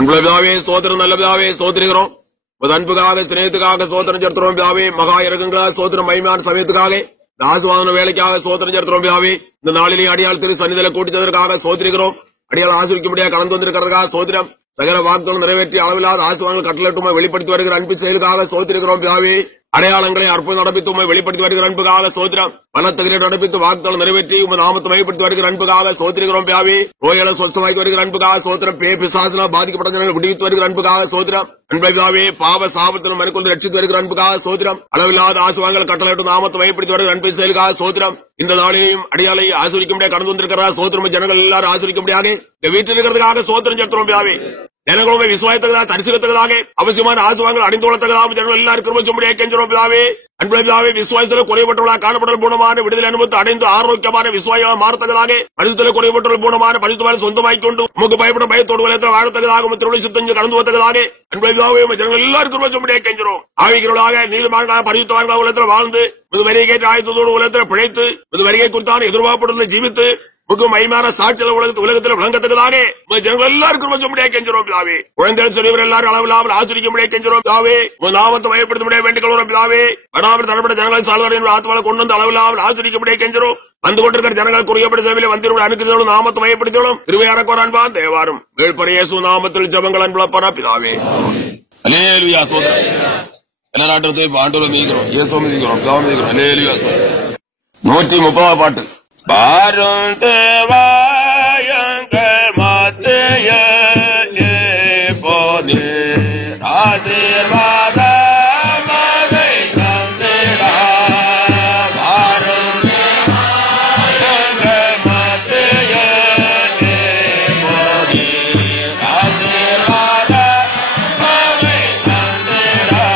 அன்புள்ள பிதாவே ஸ்தோத்திரம், நல்ல பிதாவே ஸ்தோத்திரிக்கிறோம். உமது அன்புக்காக சிநேகத்துக்காக ஸ்தோத்திரம் செலுத்துறோம் பிதாவே. மகா இறக்கங்களாக ஸ்தோத்திரம், மகிமையான சமயத்துக்காக ஆசீர்வாதமான வேலைக்காக ஸ்தோத்திரம் செலுத்துறோம் பிதாவே. இந்த நாளிலே அடியாள் திரு சன்னிதியில கூட்டிச்சதற்காக ஸ்தோத்திரிக்கிறோம். அடியால் ஆசீர்வதிக்கும்படியாக கடந்து வந்திருக்கிறதுக்காக ஸ்தோத்திரம். சகல வாக்குகளும் நிறைவேற்றி அளவில்லாத ஆசீர்வாதங்கள் கட்டளை வெளிப்படுத்தி வருகிற அன்பு செயலுக்காக ஸ்தோத்திரிக்கிறோம் பிதாவே. அடையாளங்களை அற்புதம் நடப்பித்து உண்மை வெளிப்படுத்தி வருகிற அன்புக்காக ஸ்தோத்திரம். பலத்தகிரை நடப்பித்து வாக்குகள் நிறைவேற்றி உங்க நாமத்தை மையப்படுத்தி வருகிற அன்புக்காக ஸ்தோத்திரிக்கிறோம் பிதாவே. நோய்களை சொஸ்தமாக்கி வருகிற அன்புக்காக ஸ்தோத்திரம். பிசாசினால் பாதிக்கப்பட்ட ஜனங்கள் விடுவித்து வருகிற அன்புக்காக ஸ்தோத்திரம். அன்பை பிதாவே, பாவ சாபத்திலும் மனுக்கொண்டு ரட்சித்து வருகிற அன்புக்காக ஸ்தோத்திரம். அளவில்லாத ஆசீர்வாதங்கள் கட்டளை நாமத்தை மையப்படுத்தி வருகிற அன்பு செயலுக்காக ஸ்தோத்திரம். இந்த நாளையும் அடியாலை ஆசீர்வதிக்க முடியாது கடந்து வந்திருக்கிறார் ஸ்தோத்திரம். ஜனங்கள் எல்லாரும் ஆசீர்வதிக்க முடியாது வீட்டில் இருக்கிறதுக்காக ஸ்தோத்திரம் செலுத்துறோம் பிதாவே. ஜனங்களுமே விசுவாசத்தக்கதாக தரிசிக்கத்தக்கதாக அவசியமான ஆசீர்வாதங்கள் அடைந்து கொள்ளத்தக்கதாக ஜனங்கள் எல்லாரும் கிருபையும்படியாக கெஞ்சுறோம் பிதாவே. அன்புள்ள பிதாவே, விசுவாசத்தில் குறைபட்டவர்களாக காணப்பட்ட பூர்ணமான விடுதலை அனுபவத்தை அடைந்து ஆரோக்கியமான விசுவாசமாக மாறத்தக்கதாக பரிசுத்தத்தில் குறைபட்டவர்கள் பூர்ணமான பரிசுத்தமான சொந்தமாக்கிக் கொண்டு உமக்கு பயப்பட பயத்தோடு வளர்த்த வாழத்தக்கதாக திருவிழை சுத்தஞ்சு கடந்து போத்தக்கதாக அன்புள்ள பிதாவே, ஜனங்கள் எல்லாரும் கிருபையும்படியாக கெஞ்சுறோம். ஆவிக்கிறவர்களாக நீதிமான்களாக பரிசுத்தவான்களாக உலகத்தில் வாழ்ந்து இது வருகை கேட்டு ஆயத்தத்தோடு உலகத்தில் பிழைத்து இது வருகை குறித்தான எதிர்பார்ப்புடன் ஜீவித்து மகிமையான சாட்சியில் உலகத்தில் விளங்கத்தக்கதாக ஜனங்கள் எல்லாரும் கிருபையும்படியாக கெஞ்சுறோம் பிதாவே. குழந்தைகள் சொல்லியவர் எல்லாரும் அளவில்லாமல் ஆச்சரிக்கும்படியாக கெஞ்சுறோம் பிதாவே. நாமத்தை மையப்படுத்த முடியாது வேண்டிக் கொள்கிறோம் பிதாவே. படாமல் தரப்பட்ட ஜனங்களை சால்வாரின் ஆத்மாவை கொண்டு வந்து அளவில்லாமல் ஆச்சரிக்கும்படியாக கெஞ்சுறோம். வந்து கொண்டிருக்கிற ஜனங்கள் குறியப்பட்ட சேவையில் வந்திருக்கிற அனுக்குதலும் நாமத்தை மையப்படுத்தியோம். திருவையாரக்கோர் அன்பா தேவாரும் வேள்பறை இயேசு நாமத்தில் ஜெபங்கள் அன்புள்ள பிதாவே. அல்லேலூயா ஸ்தோத்திரம். எல்லா நாட்டத்தை ஆண்டவரை மீகிறோம், இயேசுவை மீகிறோம், பிதாவை மீகிறோம். அல்லேலூயா ஸ்தோத்திரம். 130 பாட்டு. பாரும் தேவாயங்கள் மாத்தைய போது ஆசீர்வாத மகை தந்திடா. பாரும் தேவாயங்கள் மாத்தைய போது ஆசீர்வாத மகை தந்திடா.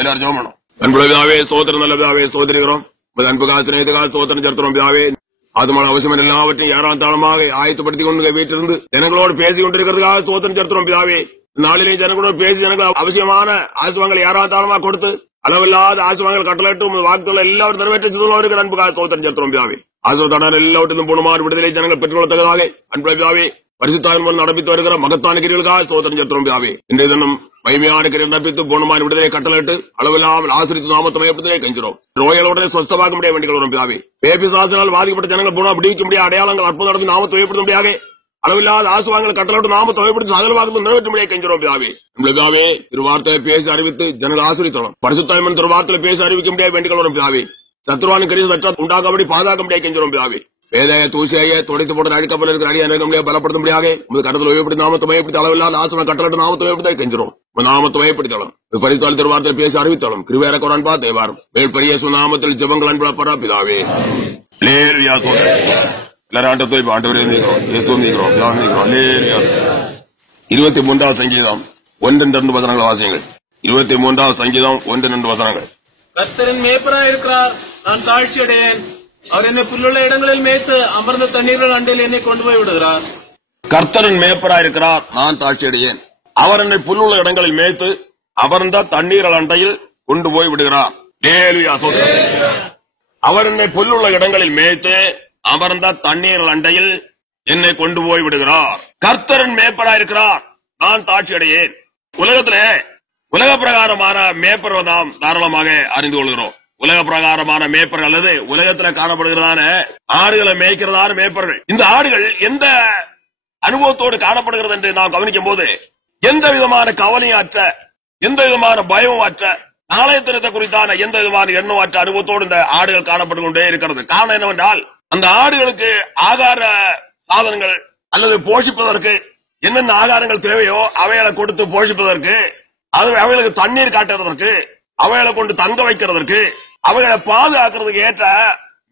எல்லாரும் ஜெபம் பண்ணும். அன்புள்ள பிதாவே, ஸ்தோத்திரம். நல்ல பிதாவே, ஸ்தோத்திரிக்கிறோம். அன்புக்காக சிநேகத்துக்காக ஸ்தோத்திரம் செலுத்துறோம் பிதாவே. அதுமான அவசியம் எல்லாவற்றையும் ஏராளமாக ஆயத்தப்படுத்திக் கொண்டு வீட்டிலிருந்து ஜனங்களோடு பேசிக் கொண்டிருக்கிறதுக்காக ஸ்தோத்திரம் செலுத்துறோம் பிதாவே. நாளிலே ஜனங்களோடு பேசி ஜனங்களுக்கு அவசியமான ஆசிர்வாதங்களை ஏராளமாக கொடுத்து அளவில்லாத ஆசிர்வாதங்கள் கட்டளையிட்டு வாக்குகளை எல்லாரும் நிறைவேற்ற இருக்கிற அன்புக்காக ஸ்தோத்திரம் செலுத்துறோம் பிதாவே. ஆசிர்வாதம் எல்லாவற்றிலும் பூர்ணமான விடுதலை ஜனங்கள் பெற்றுக்கொள்ளத்தக்கதாக அன்புள்ள பிதாவே பரிசுத்தாவின் மூலம் நடப்பித்து வருகிற மகத்தான கிரியைகளுக்காக ஸ்தோத்திரம் செலுத்துறோம் பிதாவே. இன்றைய தினம் மகிமையான கிரியை நடப்பித்து பூர்ணமான விடுதலை கட்டளையிட்டு அளவில்லாமல் ஆசிரித்து நாமத்தை மையப்படுத்தலை கெஞ்சிரோம். நோய்களுடனே சொஸ்தமாக்க முடிய வேண்டிக் கொள்கிறோம் பிதாவே. பேபிசாசினால் பாதிக்கப்பட்ட ஜனங்கள் பூர்ண விடுவிக்க முடியாத அடையாளங்கள் அற்புதம் நடத்தி நாமத்தை மையப்படுத்த முடியாது அளவில்லாத ஆசுவாங்கள் கட்டளையிட்டு நாமத்தை மையப்படுத்தி சகல வாக்குறுதிகளை நிறைவேற்ற முடிய கெஞ்சிரோம் பிதாவே. பிதாவே திருவார்த்தையை பேசி அறிவித்து ஜனங்கள் ஆசிரித்தோம். பரிசுத்தாவின் திருவார்த்தையை பேசி அறிவிக்க முடியாது வேண்டிக் கொள்கிறோம் பிதாவே. சத்ருவானின் கிரியை சற்ற உண்டாகாமடி பாதுகாக்க முடியாது கெஞ்சிரோம் பிதாவே. வேதைய தூசிய துடைத்து போட்டு அழிக்கப்பட இருக்கிற அடியாக பலப்படுத்த முடியாது கருத்தில் உயர்படுத்தி நாமத்தை மையப்படுத்தி அளவில்லாத ஆசிரியர் கட்டளை நாமத்தை மையப்படுத்த கெஞ்சிரோம். நாமத்தை மையப்படுத்தலாம். பரிசுத்தால் திருவார்த்தையில் பேசி அறிவித்தோம். கிருபையார குரான் பார்த்து வாரும் மேல் பெரிய சுநாமத்தில் ஜெபங்கள் அன்புள்ள பிதாவே. எல்லாரும் 23வது சங்கீதம் 1-2 வசனங்கள் வாசியுங்கள். 23வது சங்கீதம் 1-2 வசனங்கள். கர்த்தரின் மேய்ப்பராய் இருக்கிறார், நான் தாழ்ச்சி அடையேன். அவர் என்னை புல்லுள்ள இடங்களில் மேய்த்து அமர்ந்த தண்ணீர்கள் அண்டையில் என்னை கொண்டு போய் விடுகிறார். கர்த்தரின் மேய்ப்பராய் இருக்கிறார், நான் தாழ்ச்சி அடையேன். அவர் என்னை புல்லுள்ள இடங்களில் மேய்த்து அமர்ந்த தண்ணீர்கள் அண்டையில் கொண்டு போய் விடுகிறார். அவர் என்னை புல்லுள்ள இடங்களில் மேய்த்து அமர்ந்த தண்ணீர்கள் அண்டையில் என்னை கொண்டு போய் விடுகிறார். கர்த்தரின் மேய்ப்பராய் இருக்கிறார், நான் தாழ்ச்சி அடையேன். உலகத்திலே உலக பிரகாரமான மேய்ப்பர் நாம் தாராளமாக அறிந்து கொள்கிறோம். உலக பிரகாரமான மேய்ப்பர்கள் அல்லது உலகத்தில் காணப்படுகிறதான ஆடுகளை மேய்க்கிறதான மேய்ப்பர்கள். இந்த ஆடுகள் எந்த அனுபவத்தோடு காணப்படுகிறது என்று நாம் கவனிக்கும் போது எந்த விதமான கவலையற்ற, எந்த விதமான பயமும் அற்ற, நாளைய தினத்தை குறித்தான எந்த விதமான எண்ணமற்ற அனுபவத்தோடு இந்த ஆடுகள் காணப்பட்டு கொண்டே இருக்கிறது. காரணம் என்னவென்றால் அந்த ஆடுகளுக்கு ஆகார சாதனங்கள் அல்லது போஷிப்பதற்கு என்னென்ன ஆகாரங்கள் தேவையோ அவைகளை கொடுத்து போஷிப்பதற்கு, அவைகளுக்கு தண்ணீர் காட்டுவதற்கு, அவைகளை கொண்டு தங்க வைக்கிறதற்கு, அவைகளை பாதுகாக்கிறதுக்கு ஏற்ற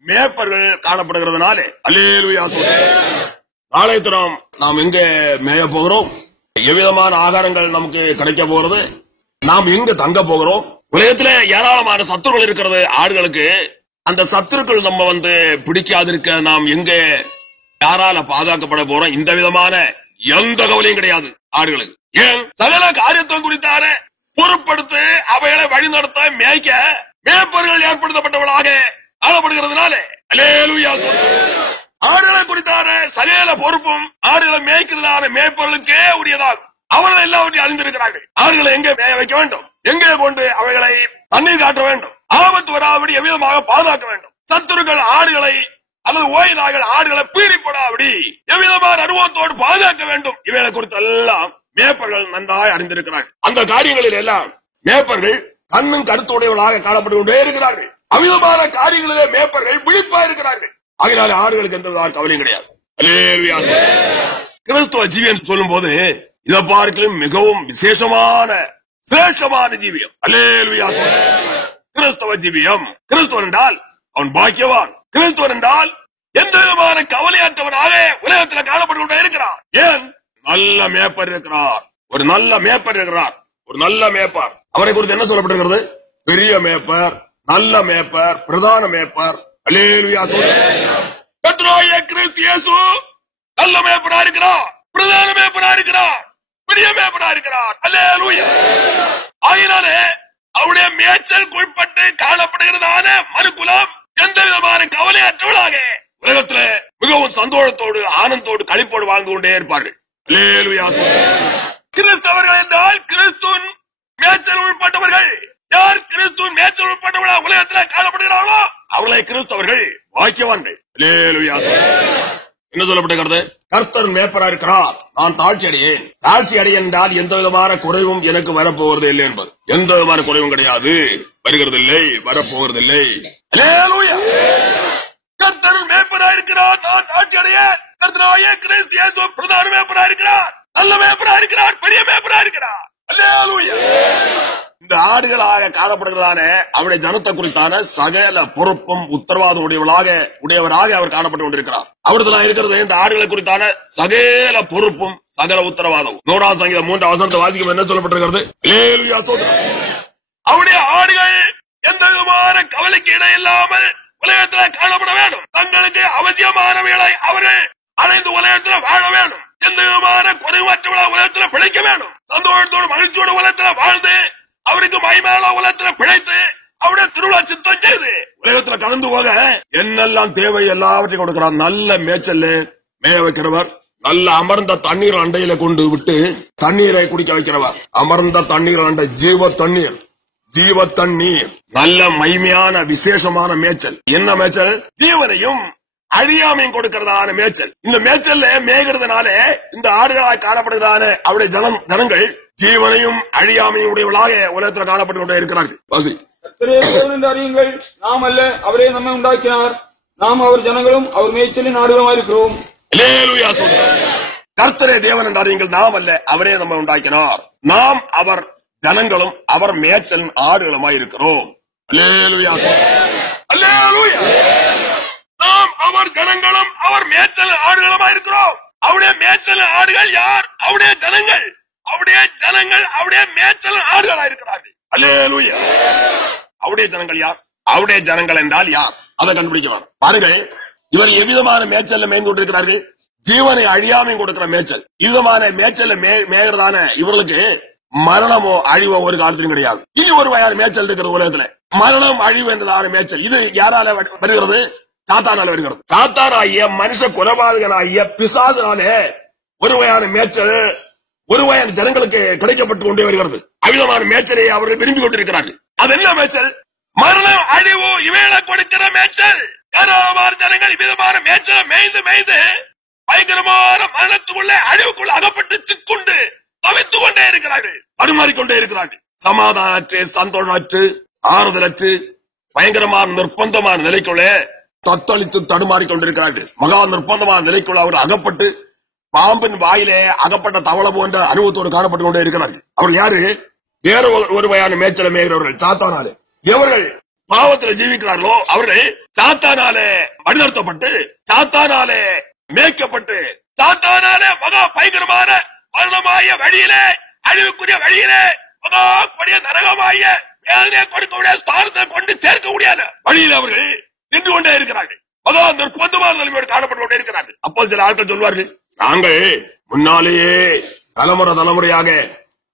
மேய்ப்பர்கள் காணப்படுகிறதுனாலே அல்லேலூயா. நாளைய தினம் நாம் எங்க மேய போகிறோம், எவ்விதமான ஆகாரங்கள் நமக்கு கிடைக்க போகிறது, நாம் எங்க தங்க போகிறோம். உலகத்திலே ஏராளமான சத்துருக்கள் இருக்கிறது ஆடுகளுக்கு. அந்த சத்துருக்கள் நம்ம பிடிக்காதிருக்க நாம் எங்க யாரால பாதுகாக்கப்பட போறோம். இந்த விதமான எந்த கவலையும் கிடையாது ஆடுகளுக்கு. ஏன் சகல காரியத்தை குறித்தான பொறுப்படுத்து அவைகளை வழிநடத்த மேய்க்க மேய்ப்பர்கள் ஏற்படுத்தப்பட்டவர்களாக ஆளப்படுகிறதுனாலே அல்லேலூயா. ஆடுகளை குறித்தான சகல பொறுப்பும் ஆடுகளை மேய்க்கிறதான மேய்ப்பர்களுக்கே உரியதாகும். அவர்கள் எல்லாவற்றையும் அறிந்திருக்கிறார்கள். ஆடுகளை எங்கே மேய வைக்க வேண்டும், எங்கே கொண்டு அவைகளை தண்ணீர் காட்ட வேண்டும், ஆபத்து வராபடி எவ்விதமாக பாதுகாக்க வேண்டும். சத்துருக்கள் ஆடுகளை அல்லது ஓயினார்கள் ஆடுகளை பீடிப்படாபடி எவ்விதமான அனுபவத்தோடு பாதுகாக்க வேண்டும். இவைகளை குறித்து எல்லாம் மேய்ப்பர்கள் நன்றாக அறிந்திருக்கிறார்கள். அந்த காரியங்களில் எல்லாம் மேய்ப்பர்கள் கண்ணும் கருத்துடையவர்களாக காணப்பட்டு கொண்டே இருக்கிறார்கள். அவ்விதமான காரியங்களிலே மேய்ப்பர்கள் விழிப்பா இருக்கிறார்கள். ஆகினாலே ஆடுகளுக்கு எந்த கவலையும் கிடையாது. கிறிஸ்துவ ஜீவியம் சொல்லும் போது இதை பார்க்கலும் மிகவும் விசேஷமான சிரேஷ்டமான ஜீவியம் அல்லேலூயா. கிறிஸ்தவ ஜீவியம். கிறிஸ்துவன் என்றால் அவன் பாக்கியவான். கிறிஸ்துவன் என்றால் எந்த விதமான கவலையற்றவனாக உலகத்தில் காணப்பட்டு கொண்டே இருக்கிறார். ஏன்? நல்ல மேய்ப்பர் இருக்கிறார். ஒரு நல்ல மேய்ப்பர் இருக்கிறார். ஒரு நல்ல மேய்ப்பர். அவரை குறித்து என்ன சொல்லப்பட்டிருக்கிறது? பெரிய மேய்ப்பர், நல்ல மேய்ப்பர், பிரதான மேய்ப்பர். அல்லேலூயா. கர்த்தராகிய கிறிஸ்து இயேசு நல்ல மேய்ப்பரா இருக்கிறார், பிரதான மேய்ப்பரா இருக்கிறார், பெரிய மேய்ப்பரா இருக்கிறார். அல்லேலூயா. ஆயினாலே அவருடைய மேய்ச்சல் உட்பட்டு காணப்படுகிறதான மனுக்குலம் எந்த விதமான கவலையற்றவர்களாக உலகத்தில் மிகவும் சந்தோஷத்தோடு ஆனந்தோடு களிப்போடு வாழ்ந்து கொண்டே இருப்பார்கள். கிறிஸ்தவர்கள் என்றால் கிறிஸ்துவின் மேய்ச்சல் உட்பட்டவர்கள். யார் கிறிஸ்துவின் மேய்ச்சல் உட்பட்டவர்களா உலகத்தில் காணப்படுகிறார்களோ அவர்களை கிறிஸ்தவர்கள் பாக்கியவான்கள். என்ன சொல்லப்பட்டிருக்கிறது? கர்த்தர் மேய்ப்பரா இருக்கிறார், நான் தாழ்ச்சி அடையேன். தாழ்ச்சி அடைய என்றால் எந்த விதமான குறைவும் எனக்கு வரப்போவது இல்லை என்பது. எந்த விதமான குறைவும் கிடையாது, வருகிறதில்லை, வரப்போவதில்லை. கர்த்தர் மேய்ப்பரா இருக்கிறார், நான் தாழ்ச்சி அடையேன். கர்த்தராகிய கிறிஸ்து இயேசு பிரதான மேய்ப்பரா இருக்கிறார், நல்ல மேய்ப்பரா இருக்கிறார், பெரிய மேய்ப்பரா இருக்கிறார். அல்லேலூயா. இந்த ஆடுகளாக காணப்படுகிறதான அவருடைய ஜனத்தை குறித்தான சகல பொறுப்பும் உத்தரவாதம் உடையவராக அவர் காணப்பட்டு கொண்டிருக்கிறார். அவர்தான் இருக்கிறது இந்த ஆடுகளை குறித்தான சகல பொறுப்பும் சகல உத்தரவாதம். 100ஆம் சங்கீதம் 3ஆம் வசனத்தை வாசிக்கும் என்ன சொல்லப்பட்டிருக்கிறது? அல்லேலூயா. அவருடைய ஆடுகள் எந்த விதமான கவலைக்கு இடையில்லாமல் உலகத்தில் காணப்பட வேண்டும். தங்களுக்கு அவசியமானவைகளை அவர்கள் அடைந்து உலகத்தில் வாழ வேண்டும். எந்த விதமான குறைவற்ற உலகத்தில் பிழைக்க வேண்டும். சந்தோஷத்தோடு மகிழ்ச்சியோடு உலகத்தில் வாழ்ந்து அவருக்கு மகிமையான உலகத்தில் பிழைத்து அவருடைய திருவிழா சித்தம் செய்து உலகத்தில் கலந்து போக என்னெல்லாம் தேவை எல்லாவற்றையும் கொடுக்கிறார். நல்ல மேய்ச்சல் மேய வைக்கிறவர், நல்ல அமர்ந்த தண்ணீர் அண்டையில கொண்டு விட்டு தண்ணீரை குடிக்க வைக்கிறவர். அமர்ந்த தண்ணீர் அண்டை ஜீவ தண்ணீர், ஜீவ தண்ணீர், நல்ல மகிமையான விசேஷமான மேய்ச்சல். என்ன மேய்ச்சல்? ஜீவனையும் அழியாமையும் கொடுக்கிறதான மேய்ச்சல். இந்த மேய்ச்சல்ல மேய்கிறதுனால இந்த ஆடுகளாய் காணப்படுகிறதான அவருடைய ஜனங்கள் ஜீவனையும் அழியாமையும் உடையவளாக உலகத்தில் காணப்பட்டு கொண்டே இருக்கிறார்கள். வாசி. அறியுங்கள், நாம் அல்ல அவரே நம்மை உண்டாக்கினார், நாம் அவர் ஜனங்களும் அவர் மேய்ச்சலின் ஆடுகளுமாய் இருக்கிறோம். கர்த்தரே தேவன் என்று அறியுங்கள், நாம் அல்ல அவரே நம்மை உண்டாக்கினார், நாம் அவர் ஜனங்களும் அவர் மேய்ச்சலின் ஆடுகளுமாய் இருக்கிறோம். நாம் அவர் ஜனங்களும் அவர் மேய்ச்சல் ஆடுகளுமாய் இருக்கிறோம். அவருடைய மேய்ச்சல் ஆடுகள் யார்? அவருடைய ஜனங்கள். அவருடைய ஜனங்கள் அவருடைய மேய்ச்சல் ஆடுகளாய் இருக்கிறார்கள். அல்லேலூயா. அவருடைய ஜனங்கள் யார்? அவருடைய ஜனங்கள் என்றால் யார்? அதை கண்டுபிடிக்கலாம். பாருங்கள், இவர் எவ்விதமான மேய்ச்சல் மேய்ந்து கொண்டிருக்கிறார்கள்? ஜீவனை அழியாமையும் கொடுக்கிற மேய்ச்சல். இவ்விதமான மேய்ச்சல் மேய்கிறதான இவர்களுக்கு மரணமோ அழிவோ ஒரு காலத்திலும் கிடையாது. இனி ஒரு வகையான மேய்ச்சல் இருக்கிற உலகத்துல மரணம் அழிவு என்றதான மேய்ச்சல். இது யாரால வருகிறது? சாத்தானால வருகிறது. சாத்தானாகிய மனுஷ கொலபாதகனாகிய பிசாசினாலே ஒரு வகையான மேய்ச்சல் ஒரு வகையான ஜனங்களுக்கு கிடைக்கப்பட்டு கொண்டே வருகிறது. அவ்விதமான மேய்ச்சலை அவர்கள் விரும்பி கொண்டிருக்கிறார்கள். அது என்ன மேய்ச்சல்? மரணம் அழிவு இவைகளை கொடுக்கிற மேய்ச்சல். ஜனங்கள் இவ்விதமான மேய்ச்சலை மேய்ந்து மேய்ந்து பயங்கரமான மரணத்துக்குள்ளே அழிவுக்குள்ள அகப்பட்டு சிக்கொண்டு தவித்துக் கொண்டே இருக்கிறார்கள், தடுமாறிக்கொண்டே இருக்கிறார்கள். சமாதானற்று, சந்தோஷமற்று, ஆறுதலற்று, பயங்கரமான நிர்பந்தமான நிலைக்குள்ளே தத்தளித்து தடுமாறிக்கொண்டிருக்கிறார்கள். மகா நிர்பந்தமான நிலைக்குள்ள அவர் அகப்பட்டு பாம்பின் வாயிலே அகப்பட்ட தவளை போன்ற அனுபவத்தோடு காணப்பட்டு கொண்டே இருக்கிறார்கள். அவர் யாரு? வேற ஒரு வகையான மேய்ச்சலை மேய்கிறவர்கள், சாத்தானாலே. எவர்கள் பாவத்தில் ஜீவிக்கிறார்களோ அவர்கள் சாத்தானாலே வழிநடத்தப்பட்டு, சாத்தானாலே மேய்க்கப்பட்டு, சாத்தானாலே மகா பயங்கரமான மரணமாய வழியிலே, அழிவுக்குரிய வழியிலே, மகா கொடிய நரகமாய வேதனையை கொடுக்கக்கூடிய ஸ்தானத்தை கொண்டு சேர்க்க முடியாத வழியில் அவர்கள் நின்று கொண்டே இருக்கிறார்கள். மகா நிர்பந்தமான நிலைமையோடு காணப்பட்டு கொண்டே இருக்கிறார்கள். அப்போ சில ஆட்கள் சொல்வார்கள், நாங்கள் முன்னாலேயே தலைமுறையாக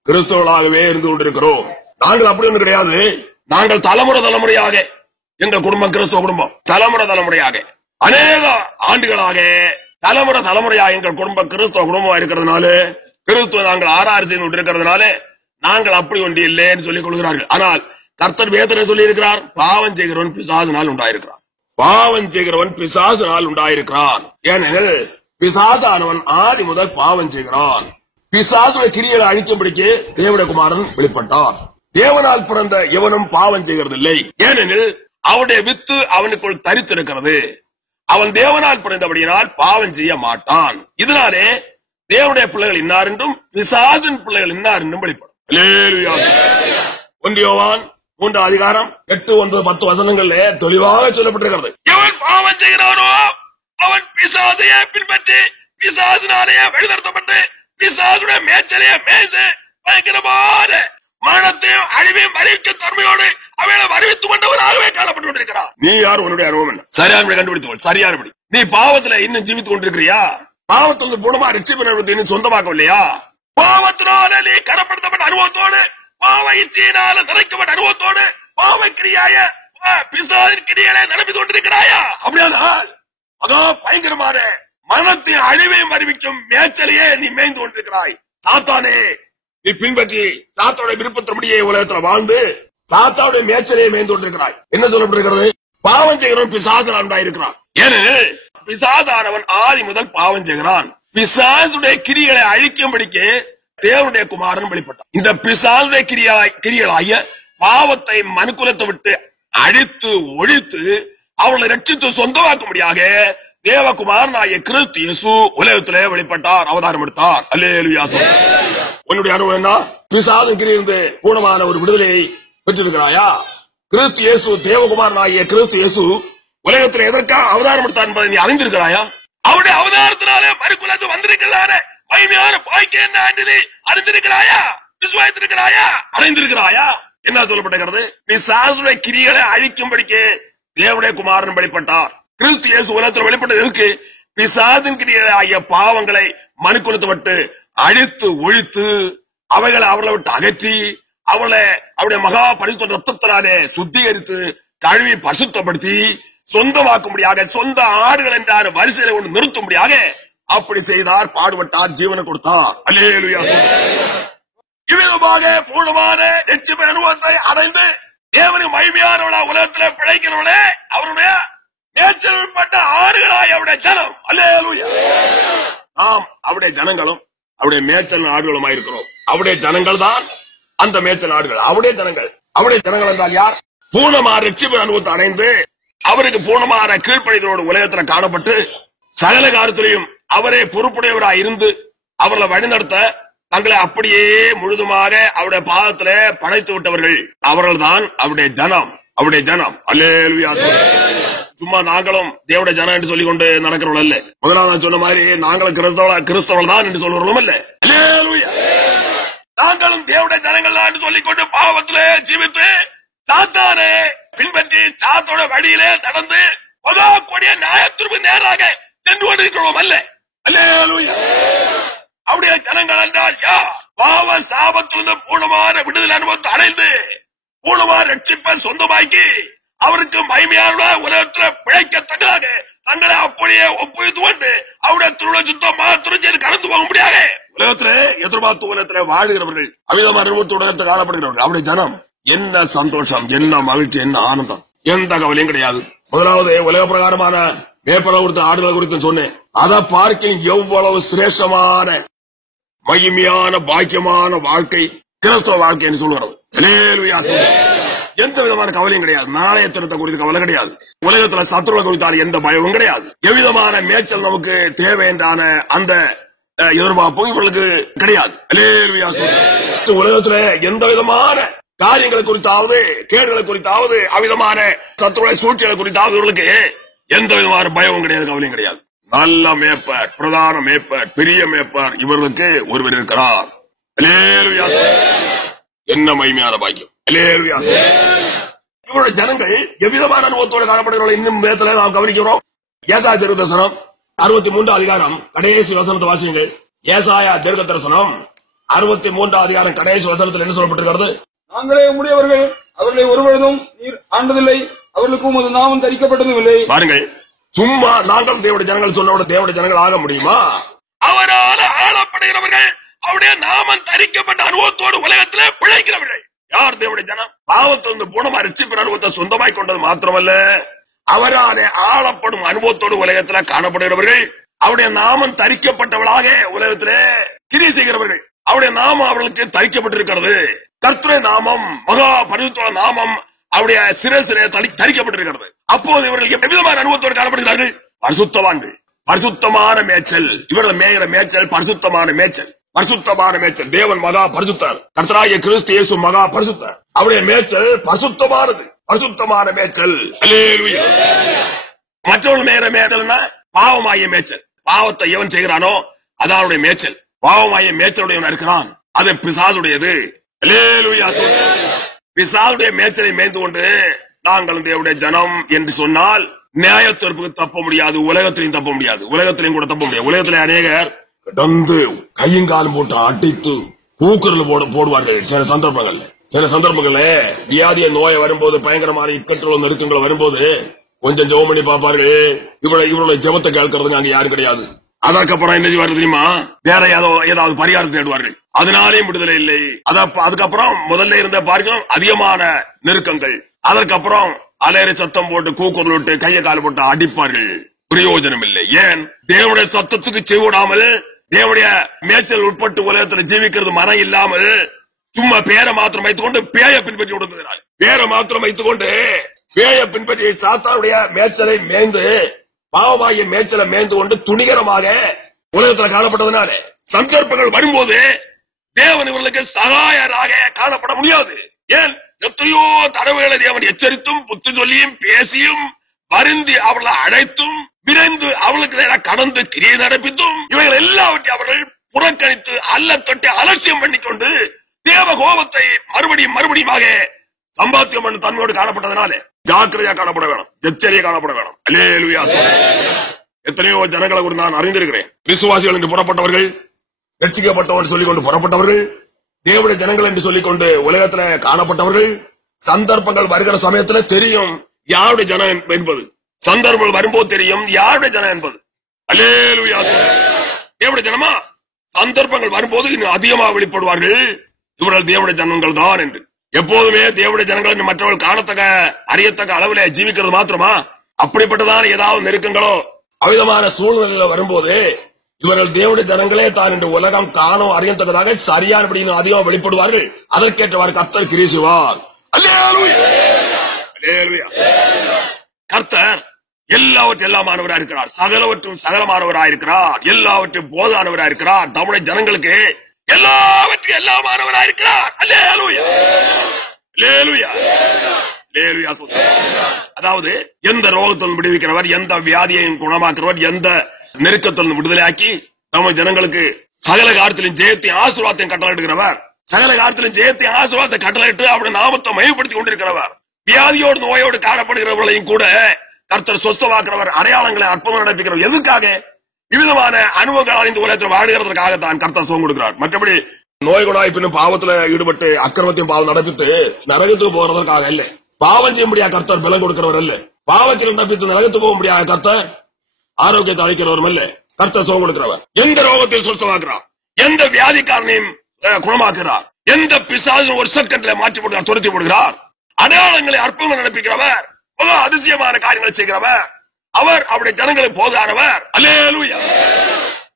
கிறிஸ்தவர்களாகவே இருந்து கொண்டிருக்கிறோம். நாங்கள் அப்படி ஒன்று கிடையாது. நாங்கள் தலைமுறையாக எங்கள் குடும்பம் கிறிஸ்தவ குடும்பம் தலைமுறையாக அநேக ஆண்டுகளாக தலைமுறையாக எங்கள் குடும்பம் கிறிஸ்தவ குடும்பமா இருக்கிறதுனால, கிறிஸ்துவ நாங்கள் ஆராய்ச்சி செய்து கொண்டிருக்கிறதுனால நாங்கள் அப்படி ஒன்று இல்லைன்னு சொல்லிக் கொள்கிறார்கள். ஆனால் கர்த்தர் வேதனை சொல்லி இருக்கிறார், பாவம் செய்கிறவன் பிசாசினால் உண்டாயிருக்கிறான். பாவம் செய்கிறவன் பிசாசினால் உண்டாயிருக்கிறான். ஏனெனில் பிசாசானவன் ஆதி முதல் பாவம் செய்கிறான். பிசாசுடைய கிரியைகளை அழிக்கும்படிக்கு தேவனுடைய குமாரன் வெளிப்பட்டார். தேவனால் பிறந்த எவனும் பாவம் செய்கிறதில்லை, ஏனெனில் அவனுடைய வித்து அவனுக்குள் தரித்திருக்கிறது. அவன் தேவனால் பிறந்தபடியினால் பாவம் செய்ய மாட்டான். இதனாலே தேவனுடைய பிள்ளைகள் இன்னார் என்றும் பிசாசின் பிள்ளைகள் இன்னார் என்றும் வெளிப்படும். 1 யோவான் 3 அதிகாரம் 8, 9, 10 வசனங்களிலே தெளிவாக சொல்லப்பட்டிருக்கிறது. எவன் பாவம் செய்கிறானோ அவன் பிசாசையே பின்பற்றி பிசாசினாலேயே வழிநடத்தப்பட்டு பிசாசுடைய மேய்ச்சலையே மேய்ந்து பயங்கரமான மரணத்தையும் அழிவையும் அறிவிக்கும் தன்மையோடு அவளை அறிவித்துக் கொண்டவராகவே காணப்பட்டு கொண்டிருக்கிறார். நீ யார்? உன்னுடைய அனுபவம் என்ன? சரியானபடி கண்டுபிடித்துக் சரியானபடி. நீ பாவத்துல இன்னும் ஜீவித்துக் கொண்டிருக்கிறியா? பாவத்திலிருந்து பூர்ணமா ரட்சிப்பு இன்னும் சொந்தமாக்கவில்லையா? பாவத்தினால நீ கரப்படுத்தப்பட்ட அனுபவத்தோடு, பாவ இச்சையினால நிறைக்கப்பட்ட அனுபவத்தோடு, பாவ கிரியாய பிசாசின் கிரியால நடப்பித்துக் கொண்டிருக்கிறாயா? அப்படியானால் அதோ பயங்கரமான மரணத்தின் அழிவையும் அறிவிக்கும் மேய்ச்சலையே நீ மேய்ந்து கொண்டிருக்கிறாய். சாத்தானே நீ பின்பற்றி சாத்தாவுடைய விருப்பத்தின்படியே உலகத்தில் வாழ்ந்து சாத்தாவுடைய மேய்ச்சலையே மேய்ந்து கொண்டிருக்கிறாய். என்ன சொல்லப்பட்டிருக்கிறது? பாவம் செய்கிறவன் பிசாசால் உண்டாயிருக்கிறான். ஏனெனில் பிசாசானவன் ஆதி முதல் பாவம் செய்கிறான். பிசாசுடைய கிரிகளை அழிக்கும்படிக்கு தேவனுடைய குமாரன் வெளிப்பட்டான். இந்த பிசாசுடைய கிரிகளாகிய பாவத்தை மனுக்குலத்தை விட்டு அழித்து ஒழித்து அவர்களை ரட்சித்து சொந்தமாக்கும்படியாக தேவகுமாரனாகிய கிறிஸ்து இயேசு உலகத்திலே வெளிப்பட்டார், அவதாரம் எடுத்தார். அல்லேலூயா. உன்னுடைய அனுபவம் என்ன? பிசாசின் கிரியிலிருந்து பூர்ணமான ஒரு விடுதலையை பெற்றிருக்கிறாயா? கிறிஸ்து இயேசு தேவகுமாரனாகிய கிறிஸ்து இயேசு உலகத்தில் எதற்காக அவதாரம் எடுத்தார் என்பதை நீ அறிந்திருக்கிறாயா? அவருடைய அவதாரத்தினாலே மறுக்குலத்து வந்திருக்கிறதான மகிமையான பாய்க்கு என்ன அறிந்திருக்கிறாயா? விசுவாசித்திருக்கிறாயா? அறிந்திருக்கிறாயா? என்ன சொல்லப்பட்டிருக்கிறது? பிசாசுடைய கிரிகளை அழிக்கும்படிக்கு தேவனுடைய குமாரன் வெளிப்பட்டார். கிறிஸ்து இயேசு உலகத்தில் வெளிப்பட்டது எதுக்கு? பிசாசின் கிரிகளை ஆகிய பாவங்களை மனுக்குலத்தை விட்டு அழித்து ஒழித்து அவைகளை அவர்களை விட்டு அகற்றி அவளை அவருடைய மகா பரிசுத்த ரத்தத்தினாலே சுத்திகரித்து கழுவி பரிசுத்தப்படுத்தி சொந்தமாக்கும்படியாக, சொந்த ஆடுகள் என்றார் வரிசையில கொண்டு நிறுத்தும்படியாக அப்படி செய்தார், பாடுபட்டார், ஜீவனை கொடுத்தார். அல்லேலூயா. இவ்விதமாக பூர்ணமான ரட்சிப்பு அனுபவத்தை அடைந்து தேவனின் மகிமையானவளா உலகத்தில் பிழைக்கிறவளே அவருடைய மேய்ச்சல் பட்ட ஆடுகளாய் அவருடைய ஜனம். அல்லேலூயா. நாம் அவருடைய ஜனங்களும் அவருடைய மேய்ச்சல் ஆடுகளுமாய் இருக்கிறோம். அவருடைய ஜனங்கள் தான் அந்த மேய்ச்சல் ஆடுகள். அவருடைய ஜனங்கள் என்றால் யார்? பூர்ணமான ரட்சிப்பு அனுபவத்தை அடைந்து அவருக்கு பூர்ணமான கீழ்ப்படிதலோடு உலகத்தில் காணப்பட்டு சகல காலத்திலையும் அவரே பொறுப்புடையவராய் இருந்து அவர்களை வழிநடத்த தங்களை அப்படியே முழுதுமாக அவருடைய பாதத்திலே படைத்து விட்டவர்கள் அவர்கள் தான் அவருடைய ஜனம். அவருடைய ஜனம். அல்லேலூயா. சும்மா நாங்களும் தேவடைய ஜனம் என்று சொல்லிக் கொண்டு நடக்கிறவர்கள் அல்ல. முதலாவது சொன்ன மாதிரி நாங்களும் கிறிஸ்தவர்கள் தான் என்று சொல்றவர்களும் அல்ல. அல்லேலூயா. நாங்களும் தேவடைய ஜனங்கள் தான் என்று சொல்லிக்கொண்டு பாவத்திலே ஜீவித்து சாத்தானே பின்பற்றி சாத்தோட வழியிலே நடந்து கொடிய நியாயத்திற்கு நேராக சென்று கொண்டிருக்கிறோம் அல்ல. அல்லேலூயா. அவருடைய ஜனங்கள் என்றால் யார்? பாவ சாபத்திலிருந்து பூர்ணமான விடுதலை அனுபவத்தை அடைந்து பூர்ணமான ரட்சிப்பை சொந்தமாக்கி அவருக்கு மகிமையான உலகத்தில் பிழைக்கத்தக்கதாக தங்களை அப்படியே ஒப்புவித்து கொண்டு அவருடைய திருவிழா சுத்தமாக துறைஞ்சு கடந்து போக முடியாது. உலகத்திலே எதிர்பார்த்து உலகத்திலே வாழ்கிறவர்கள் அமிதமான அனுபவத்து உலகத்தில் காணப்படுகிறவர்கள் அவருடைய ஜனம். என்ன சந்தோஷம், என்ன மகிழ்ச்சி, என்ன ஆனந்தம், எந்த கவலையும் கிடையாது. முதலாவது உலக பிரகாரமான மேற்பட குறித்த ஆடுகள் குறித்து சொன்னேன். அதை பார்க்க எவ்வளவு சிரேஷ்டமான மகிமையான பாக்கியமான வாழ்க்கை கிறிஸ்தவ வாழ்க்கை என்று சொல்கிறது. எந்த விதமான கவலையும் கிடையாது. நாளைய தினத்தை குறித்து கவலை கிடையாது. உலகத்தில் சத்துருவை குறித்தான எந்த பயமும் கிடையாது. எவ்விதமான மேய்ச்சல் நமக்கு தேவை என்றான அந்த எதிர்பார்ப்பும் இவர்களுக்கு கிடையாது. உலகத்தில் எந்த விதமான காரியங்களை குறித்தாவது கேடுகளை குறித்தாவது அவ்விதமான சத்துருடைய சூழ்ச்சிகளை குறித்தாவது இவர்களுக்கு எந்த விதமான பயமும் கிடையாது, கவலையும் கிடையாது. நல்ல மேய்ப்பர், பிரதான மேய்ப்பர், பெரிய மேய்ப்பர் இவர்களுக்கு ஒருவர் இருக்கிறார். என்ன மகிமையான பாக்கியம். இவருடைய ஜனங்கள் எவ்விதமான அனுபவத்தோடு காணப்படுகிறவர்கள் இன்னும் மேத்துல நாம் கவனிக்கிறோம். ஏசாயா தீர்க்கதரிசனம் 63 அதிகாரம் கடைசி வசனத்தை வாசியுங்கள். ஏசாயா தீர்க்கதரிசனம் 63 அதிகாரம் கடைசி வசனத்தில் என்ன சொல்லப்பட்டிருக்கிறது? நாங்களே உம்முடையவர்கள், அவர்களை ஒருவரும் நீர் ஆண்டதில்லை, அவர்களுக்கு உமது நாமம் தரிக்கப்பட்டதும் இல்லை. பாருங்கள், சும்மா நாங்கள் தேவடைய ஜனங்கள் சொன்னோட தேவடைய ஜனங்கள் ஆக முடியுமா? அவரால் ஆளப்படுகிறவர்கள், அவருடைய நாமம் தரிக்கப்பட்ட அனுபவத்தோடு உலகத்திலே பிழைக்கிறவர்கள் யார்? தேவடைய ஜனம். பாவத்திலிருந்து பூர்ணமா ரட்சிப்பு அனுபவத்தை சொந்தமாய் கொண்டது மாத்திரமல்ல, அவராலே ஆளப்படும் அனுபவத்தோடு உலகத்தில் காணப்படுகிறவர்கள், அவருடைய நாமம் தரிக்கப்பட்டவளாக உலகத்திலே கிரியை செய்கிறவர்கள். அவருடைய நாமம் அவர்களுக்கு தரிக்கப்பட்டிருக்கிறது. கர்த்தருடைய நாமம், மகா பரிசுத்த நாமம் அவருடைய சிரசிலே தரிக்கப்பட்டிருக்கிறது. அப்போது இவர்கள் எவ்விதமான அனுபவத்தோடு காணப்படுகிறார்கள்? பரிசுத்தவான்கள். பரிசுத்தமான மேய்ச்சல். இவர்கள் மேய்கிற மேய்ச்சல் பரிசுத்தமான மேய்ச்சல். பரிசுத்தமான மேய்ச்சல். தேவன் மகா பரிசுத்தர், கர்த்தராகிய கிறிஸ்து இயேசு மகா பரிசுத்தர். அவருடைய மேய்ச்சல் பரிசுத்தமானது. பரிசுத்தமான மேய்ச்சல். அல்லேலூயா. மற்றவர்கள் மேய்கிற மேய்ச்சல்னா பாவமாகிய மேய்ச்சல். பாவத்தை எவன் செய்கிறானோ அதான் அவருடைய மேய்ச்சல். பாவமாகிய மேய்ச்சலுடையவன் இருக்கிறான், அது பிசாசுடையது. அல்லேலூயா. பிசாசுடைய மேய்ச்சலை மேய்ந்து கொண்டு நாங்கள் தேவனுடைய ஜனம் என்று சொன்னால் நியாயத்தீர்ப்புக்கு தப்ப முடியாது, உலகத்திலையும் தப்ப முடியாது. உலகத்திலையும் கூட தப்ப முடியாது. உலகத்திலே அநேகர் கடந்து கையங்காலம் போட்டு அடித்து பூக்குரல் போடுவார்கள். சில சந்தர்ப்பங்கள்ல வியாதிய நோயை வரும்போது, பயங்கரமான இக்கட்டுள்ள நெருக்கங்கள் வரும்போது கொஞ்சம் ஜெபம் பண்ணி பார்ப்பார்கள். இவருடைய ஜெபத்தை கேட்கறதுக்கு அங்க யாரும் கிடையாது. அதற்கப்புறம் என்ன செய்வார்கள் தெரியுமா? வேற ஏதாவது பரிகாரம் தேடுவார்கள். அதனாலேயும் விடுதலை இல்லை. அதுக்கப்புறம் முதல்ல இருந்த பார்க்கலாம் அதிகமான நெருக்கங்கள். அதற்கப்புறம் அலையரை சத்தம் போட்டு கூக்குரல் விட்டு கையை கால் போட்டு அடிப்பார்கள். பிரயோஜனம் இல்லை. ஏன்? தேவனுடைய சத்தத்துக்கு செவிடாமல், தேவனுடைய மேய்ச்சல் உட்பட்டு உலகத்தில் ஜீவிக்கிறது மனம் இல்லாமல் சும்மா பேரை மாத்திரம் வைத்துக் கொண்டு பேய பின்பற்றி விடுகிறார். பேரை மாத்திரம் வைத்துக் கொண்டு பேய பின்பற்றி சாத்தானுடைய மேய்ச்சலை மேய்ந்து, பாவமாகிய மேய்ச்சலை மேய்ந்து கொண்டு துணிகரமாக உலகத்தில் காணப்பட்டதுனால சந்தர்ப்பங்கள் வரும்போது தேவன் இவர்களுக்கு சகாயராக காணப்பட முடியாது. ஏன்? எத்தனையோ தடவைகளை தேவன் எச்சரித்தும் புத்தி சொல்லியும் பேசியும் வருந்தி அவர்களை அழைத்தும் விரைந்து அவர்களுக்கு கடந்து கிரியை நடப்பித்தும் இவைகள் எல்லாவற்றையும் அவர்கள் புறக்கணித்து அல்ல தொட்டி அலட்சியம் பண்ணிக்கொண்டு தேவ கோபத்தை மறுபடியும் சம்பாத்தியம் பண்ண தன்மையோடு காணப்பட்டதனால ஜாக்கிரதையா காணப்பட வேணும், எச்சரிக்கையா காணப்பட வேணும். அல்லேலூயா. எத்தனையோ ஜனங்களை கூட நான் அறிந்திருக்கிறேன். விசுவாசிகள் என்று புறப்பட்டவர்கள், ரட்சிக்கப்பட்டவர்கள் சொல்லிக்கொண்டு புறப்பட்டவர்கள், தேவனுடைய ஜனங்கள் என்று சொல்லிக்கொண்டு உலகத்துல காணப்பட்டவர்கள், சந்தர்ப்பங்கள் வருகிற சமயத்துல தெரியும் யாருடைய ஜனம் என்பது. சந்தர்ப்பங்கள் வரும்போது தெரியும் யாருடைய ஜனம் என்பது. அல்லேலூயா. தேவனுடைய ஜனமா சந்தர்ப்பங்கள் வரும்போது இன்னும் அதிகமாக வெளிப்படுவார்கள், இவர்கள் தேவனுடைய ஜனங்கள் தான் என்று. எப்போதுமே தேவனுடைய ஜனங்கள் என்று மற்றவர்கள் காணத்தக்க அறியத்தக்க அளவில் ஜீவிக்கிறது மாத்திரமா? அப்படிப்பட்டதான ஏதாவது நெருக்கங்களோ அவிதமான சூழ்நிலையில வரும்போது இவர்கள் தேவனுடைய ஜனங்களே தான் என்று உலகம் காணும் அறியத்தக்கதாக சரியானபடி அதிகமாக வெளிப்படுவார்கள். அதற்கேற்றவாறு கர்த்தர் கிரியை செய்வார். அல்லேலூயா. அல்லேலூயா. கர்த்தர் எல்லாவற்றும் எல்லாமானவராக இருக்கிறார், சகலவற்றும் சகலமானவராக இருக்கிறார், எல்லாவற்றும் போதானவராக இருக்கிறார், தம்முடைய ஜனங்களுக்கு எல்லாவற்றும் எல்லாமானவராக இருக்கிறார். அல்லேலூயா. அல்லேலூயா. அல்லேலூயா. அதாவது எந்த ரோகத்திலிருந்து விடுவிக்கிறவர், எந்த வியாதியையும் குணமாக்குறவர், எந்த நெருக்கத்திலிருந்து விடுதலையாக்கி நம்ம ஜனங்களுக்கு சகல காலத்திலும் ஜெயத்தை ஆசீர்வாதத்தையும் கட்டளையிடுகிறவர், சகல காலத்திலும் ஜெயத்தை ஆசீர்வாதத்தை கட்டளையிட்டு அவருடைய நாமத்தை மையப்படுத்திக் கொண்டிருக்கிறவர். வியாதியோடு நோயோடு காணப்படுகிறவர்களையும் கூட கர்த்தர் சொஸ்தமாக்குறவர், அடையாளங்களை அற்புதம் நடப்பிக்கிறவர். எதுக்காக? விவிதமான அனுபவங்கள் இந்த உலகத்தில் வாழ்கிறதற்காகத்தான் கர்த்தர் சுகம் கொடுக்கிறார். மற்றபடி நோய் குணாய்ப்பின் பாவத்துல ஈடுபட்டு அக்கிரமத்தையும் பாவம் நடப்பித்து நரகத்துக்கு போகிறதற்காக இல்ல. பாவம் செய்ய முடியாத கர்த்தர் பலம் கொடுக்கிறவர் அல்ல. பாவத்தில் நடப்பித்து நரகத்துக்கு போக முடியாத கர்த்தர் ஆரோக்கியத்தை அளிக்கிறவரும் அல்ல. கர்த்தர் சுகம் கொடுக்கிறவர். எந்த ரோகத்தையும் சொஸ்தமாக்குறார், எந்த வியாதிக்காரனையும் குணமாக்குறார், எந்த பிசாசும் ஒரு செகண்ட்ல மாற்றி போடுகிறார், துரத்தி போடுகிறார். அடையாளங்களை அற்புதங்கள் நடப்பிக்கிறவர், அதிசயமான காரியங்களை செய்கிறவர், அவர் அவருடைய ஜனங்களை போதானவர். அல்லேலூயா.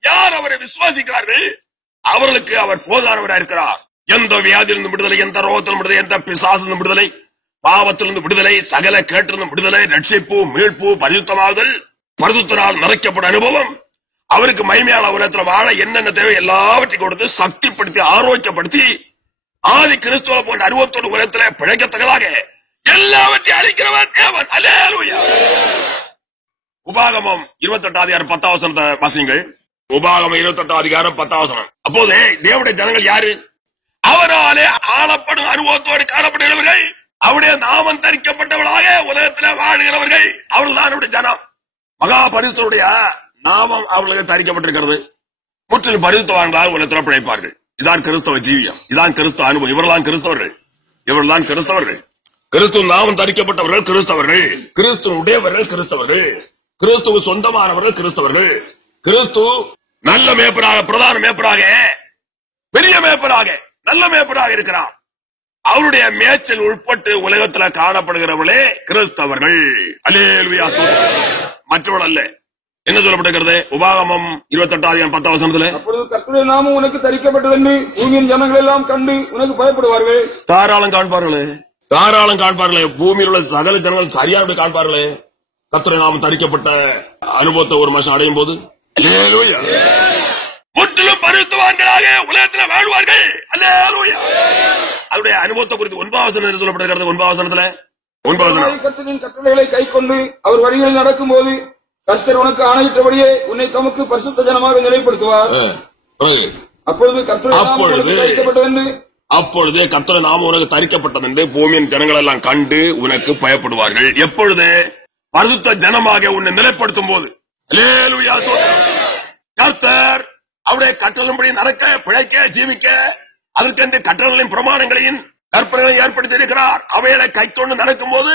யார் அவரை விசுவாசிக்கிறார்கள் அவர்களுக்கு அவர் போதானவராக இருக்கிறார். எந்த வியாதியிலிருந்து விடுதலை, எந்த ரோகத்திலிருந்து விடுதலை, எந்த பிசாசிலிருந்து விடுதலை, பாவத்திலிருந்து விடுதலை, சகல கேட்டிலிருந்து விடுதலை, ரட்சிப்பு, மீட்பு, பரிசுத்தமாதல், பரிசுத்தரால் நிறைக்கப்பட்ட அனுபவம், அவருக்கு மகிமையான உலகத்தில் வாழ என்னென்ன தேவை எல்லாவற்றையும் கொடுத்து சக்திப்படுத்தி ஆரோக்கியப்படுத்தி ஆதி கிறிஸ்துவ போன்ற அனுபவத்தோடு உலகத்தில் பிழைக்கத்தக்கதாக எல்லாவற்றையும் அளிக்கிறவர் தேவன். அல்லேலூயா. உபாகமம் 28:10 வாசிங்கள். உபாகமம் 28:10. அப்போது தேவனுடைய ஜனங்கள் யாரு? அவராலே ஆளப்படும் அனுபவத்தோடு காணப்படுகிறவர்கள், அவருடைய நாமம் தரிக்கப்பட்டவர்களாக உலகத்தில் வாழ்கிறவர்கள், அவர்கள் தான் அவருடைய ஜனம். மகா பரிசுத்தருடைய நாமம் அவர்களுக்கு தரிக்கப்பட்டிருக்கிறது. முற்றிலும் பரிசுத்தவான்களால் உலகத்தில் பிழைப்பார்கள். இதான் கிறிஸ்தவ ஜீவியம், இதான் கிறிஸ்தவ அனுபவம். இவர்கள்தான் கிறிஸ்தவர்கள், இவர்கள்தான் கிறிஸ்தவர்கள். கிறிஸ்துவ நாமம் தரிக்கப்பட்டவர்கள் கிறிஸ்தவர்கள், கிறிஸ்துவ உடையவர்கள் கிறிஸ்தவர்கள், கிறிஸ்துவ சொந்தமானவர்கள் கிறிஸ்தவர்கள். கிறிஸ்து நல்ல மேப்பராக, பிரதான மேப்பராக, பெரிய மேப்பராக, நல்ல மேப்பராக இருக்கிறார். அவருடைய மேய்ச்சல் உட்பட்டு உலகத்தில் காணப்படுகிறவர்களே கிறிஸ்தவர்கள். அல்லேலூயா. மற்றவர்கள் அல்ல. என்ன சொல்லப்பட்டிருக்கிறது? உபாகமம் 28:10. அப்பொழுது கர்த்தருடைய நாமம் உனக்கு தரிக்கப்பட்டது என்று பூமியின் ஜனங்கள் எல்லாம் கண்டு உனக்கு பயப்படுவார்கள். தாராளம் காண்பார்களே, தாராளம் காண்பார்களே. பூமியில் உள்ள சகல ஜனங்கள் சரியாக காண்பார்களே கர்த்தருடைய நாமம் தரிக்கப்பட்ட அனுபவத்தை ஒரு மனுஷன் அடையும் போது. அல்லேலூயா. முற்றிலும் பரிசுத்தவான்களாக உலகத்தில் வாழ்வார்கள். அல்லேலூயா. அவருடைய அனுபவத்தை குறித்து 9 சொல்லப்பட்டிருக்கிறது. 9 கர்த்தரின் கட்டளைகளை கை கொண்டு அவர் வழிகளில் நடக்கும் போது கர்த்தர் உனக்கு ஆணையிட்டபடியே உன்னை தமக்கு பரிசுத்த ஜனமாக நிலைப்படுத்துவார். அப்பொழுது கர்த்தருடைய நாமம் உனக்கு தரிக்கப்பட்டது என்று பூமியின் ஜனங்கள் எல்லாம் கண்டு உனக்கு பயப்படுவார்கள். எப்பொழுது? பரிசுத்த ஜனமாக உன்னை நிலைப்படுத்தும் போது. அல்லேலூயா. கர்த்தர் அவருடைய கட்டளைப்படி நடக்க, பிழைக்க, ஜீவிக்க அதற்கென்று கட்டளைகளின் பிரமாணங்களையும் கற்பனைகளை ஏற்படுத்தி இருக்கிறார். அவைகளை கை கொண்டு நடக்கும் போது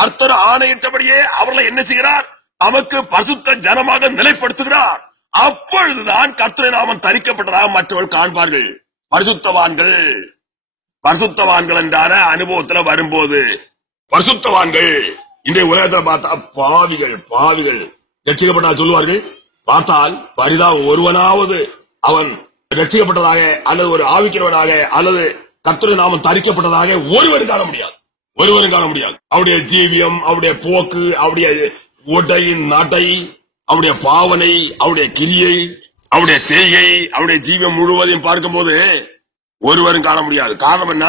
கர்த்தர் ஆணையிட்டபடியே அவர்களை என்ன செய்கிறார்? நமக்கு பரிசுத்த ஜனமாக நிலைப்படுத்துகிறார். அப்பொழுதுதான் கர்த்தருடைய நாமம் தரிக்கப்பட்டதாக மற்றவர்கள் காண்பார்கள். பரிசுத்தவான்கள், பரிசுத்தவான்கள் என்றான அனுபவத்தில் வரும்போது பரிசுத்தவான்கள் இன்றைய உலகத்தில் பார்த்தா பாவிகள், பாவிகள் ரட்சிக்கப்பட்டா சொல்லுவார்கள். பார்த்தால் பரிதாபம், ஒருவனாவது அவன் ரட்சிக்கப்பட்டதாக அல்லது ஒரு ஆவிக்கிறவனாக அல்லது கர்த்தருடைய நாமம் தரிக்கப்பட்டதாக ஒருவரும் காண முடியாது, ஒருவரும் காண முடியாது. அவருடைய ஜீவியம், அவருடைய போக்கு, அவருடைய உடை நடை, அவருடைய பாவனை, அவருடைய கிரியை, அவருடைய செய்கை, அவருடைய ஜீவியம் முழுவதையும் பார்க்கும்போது ஒருவரும் காண முடியாது. காரணம் என்ன?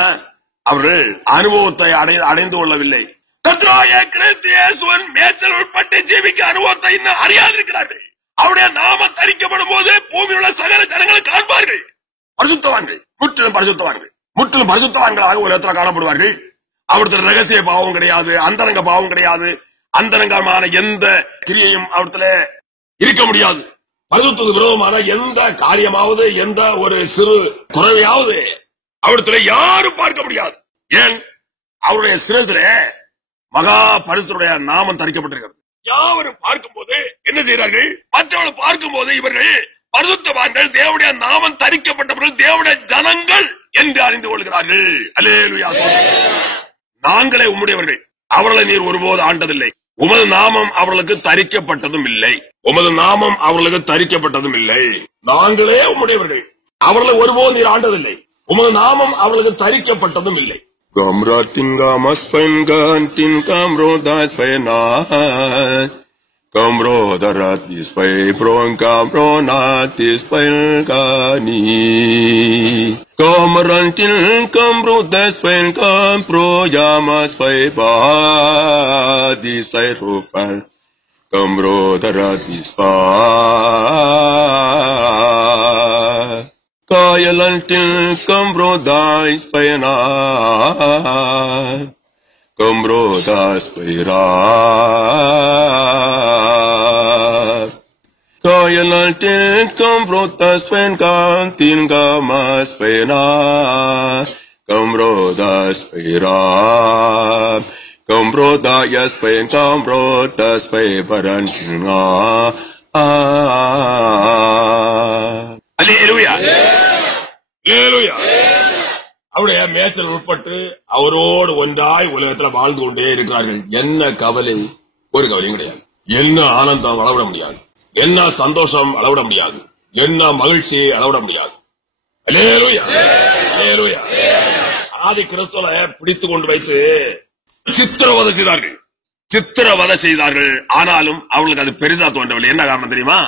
அவர்கள் அனுபவத்தை அடைந்து கொள்ளவில்லை. கர்த்தராகிய கிறிஸ்து இயேசுவின் மேய்ச்சல் உட்பட்டு ஜீவிக்க அனுபவத்தை இன்னும் அறியாதிருக்கிறார்கள். அவருடைய நாமம் தரிக்கப்படும் போது பூமியில் உள்ள சகல ஜனங்களை காண்பார்கள். பரிசுத்தவான்கள், முற்றிலும் பரிசுத்தவான்கள், முற்றிலும் பரிசுத்தவான்களாக உலகத்தில் காணப்படுவார்கள். அவர்த்துல ரகசிய பாவம் கிடையாது, அந்தரங்க பாவம் கிடையாது, அந்தரங்கமான எந்த கிரியையும் அவர்த்துல இருக்க முடியாது. பரிசுத்தத்துக்கு விரோதமான எந்த காரியமாவது, எந்த ஒரு சிறு குறைவையாவது அவர்த்துல யாரும் பார்க்க முடியாது. ஏன்? அவருடைய சிரசில மகா பரிசுத்தருடைய நாமம் தரிக்கப்பட்டிருக்கிறது. யாவரும் பார்க்கும் போது என்ன செய்கிறார்கள்? மற்றவர்கள் பார்க்கும் போது இவர்கள் பரிசுத்தவான்கள், தேவனுடைய நாமம் தரிக்கப்பட்டவர்கள், தேவனுடைய ஜனங்கள் என்று அறிந்து கொள்கிறார்கள். அல்லேலூயா. நாங்களே உம்முடையவர்கள், அவர்களை நீர் ஒருபோது ஆண்டதில்லை. உமது நாமம் அவர்களுக்கு தரிக்கப்பட்டதும் இல்லை. உமது நாமம் அவர்களுக்கு தரிக்கப்பட்டதும் இல்லை. நாங்களே உம்முடையவர்கள், அவர்களை ஒருபோது நீர் ஆண்டதில்லை. உமது நாமம் அவர்களுக்கு தரிக்கப்பட்டதும் இல்லை. Kamro daratis pai pron kamro natis pai kani Kamrantil kamro das pai kamro yamas pai ba di sai rupal Kamro daratis pa Kayalantil kamro das pai na Kamro das paira Kayalantin kamro das pen kantin gamas pena Kamro das paira Kamro das pen kamro das pe parantinga அல்லேலூயா. அல்லேலூயா. அவருடைய மேய்ச்சல் உட்பட்டு அவரோடு ஒன்றாய் உலகத்தில் வாழ்ந்து கொண்டே இருக்கிறார்கள். என்ன கவலை? ஒரு கவலையும் கிடையாது. என்ன ஆனந்தம் அளவிட முடியாது, என்ன சந்தோஷம் அளவிட முடியாது, என்ன மகிழ்ச்சி அளவிட முடியாது. அல்லேலூயா. அல்லேலூயா. ஆதி கிறிஸ்துவை பிடித்துக் கொண்டு வைத்து சித்திரவதை செய்தார்கள், சித்திரவதை செய்தார்கள். ஆனாலும் அவர்களுக்கு அது பெரிசா தோன்றவில்லை. என்ன காரணம் தெரியுமா?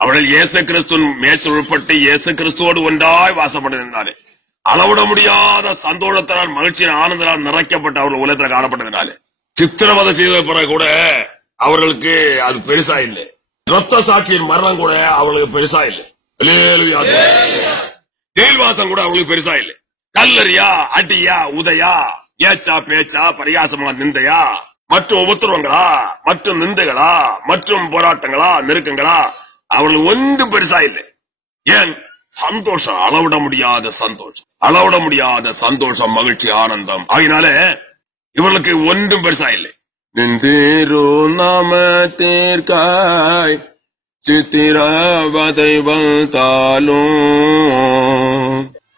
அவர்கள் இயேசு கிறிஸ்துவின் மேய்ச்சல் உட்பட்டு இயேசு கிறிஸ்துவோடு ஒன்றாய் வாசம் பண்ணியிருந்தார்கள். அளவிட முடியாத சந்தோஷத்தினால், மகிழ்ச்சியின் ஆனந்தத்தால் நிறைக்கப்பட்ட அவர்கள் உலகத்தில் காணப்பட்டதுனால சித்திரவதை செய்த பிறகு கூட அவர்களுக்கு அது பெருசா இல்லை. ரத்த சாட்சியின் மரணம் கூட அவர்களுக்கு பெருசா இல்லை. ஜெயில்வாசம் கூட அவர்களுக்கு பெருசா இல்லை. கல்லறியா, அடியா, உதையா, ஏச்சா, பேச்சா, பரிகாசமா, நிந்தையா, மற்றும் உபத்திரவங்களா, மற்றும் நிந்தைகளா, மற்றும் போராட்டங்களா, நெருக்கங்களா, அவர்களுக்கு ஒன்றும் பெருசா இல்லை. ஏன்? சந்தோஷம், அளவிட முடியாத சந்தோஷம், அளவிட முடியாத சந்தோஷம், மகிழ்ச்சி, ஆனந்தம். ஆகினால இவர்களுக்கு ஒன்றும் பெருசா இல்லை. நிந்திரு நாமத்திற்காய் சித்திரவதை வந்தாலும்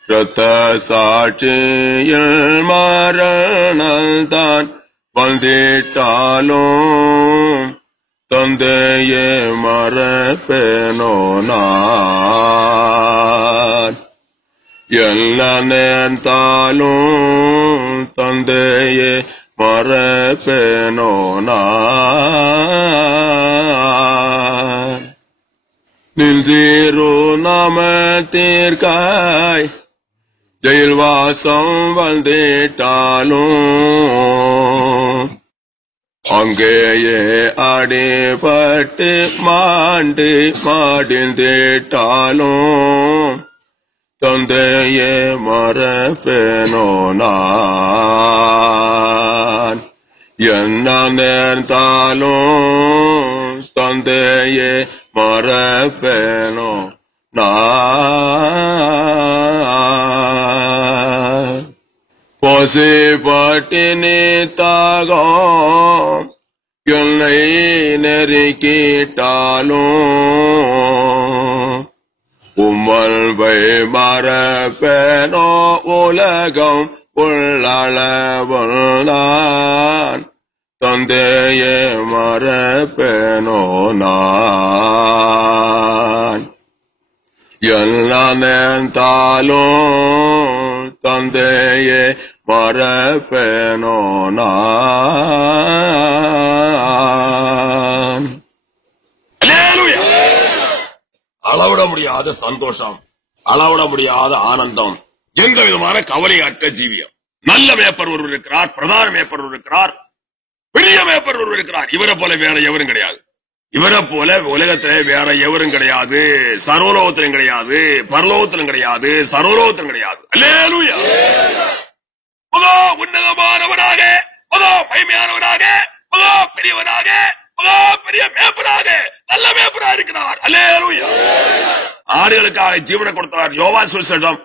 இரத்த சாட்சியில் மரணத்தான் வந்திட்டாலும் தந்தையே மறப்பேனோ நான் எல்லா நேர்ந்தாலும் தந்தையே மறப்பேனோ நான் நின்சிரு நாமத்திற்காய் ஜெயில் வாசம் வந்திட்டாலும் அங்கேயே அடிபட்டு மாண்டு மாடிந்திட்டாலும் தந்தையே மறப்பேனோ நான் என்ன நேர்ந்தாலும் தந்தையே மறப்பேனோ நான் பசி பட்டினி தாகம் என்னை நெருக்கிட்டாலும் உம்மை மறப்பேனோ உலகம் உள்ளளவுள்ளான் தந்தையே மறப்பேனோ நான் எல்லா நேர்ந்தாலும் தந்தையே மறப்பேனோ நான் அளவிட முடியாத சந்தோஷம், அளவிட முடியாத ஆனந்தம், எந்த விதமான கவலையற்ற ஜீவியம். நல்ல மேய்ப்பர் ஒருவர் இருக்கிறார், பிரதான மேய்ப்பர் ஒருவர் இருக்கிறார், பெரிய மேய்ப்பர் ஒருவர் இருக்கிறார். இவரை போல வேற எவரும் கிடையாது. இவரை போல உலகத்திலே வேற எவரும் கிடையாது. சர்வலோகத்திலும் கிடையாது, பரலோகத்திலும் கிடையாது, சர்வலோகத்திலும் கிடையாது. அல்லேலூயா. மகா உன்னதமானவராக, மகா மகிமையானவராக, மகா பெரியவராக, மகா பெரிய மேய்ப்பராக, நல்ல மேய்ப்பராக இருக்கிறார். அல்லேலூயா. ஆடுகளுக்காக ஜீவனை கொடுத்தார். யோவான் சுவிசேஷம்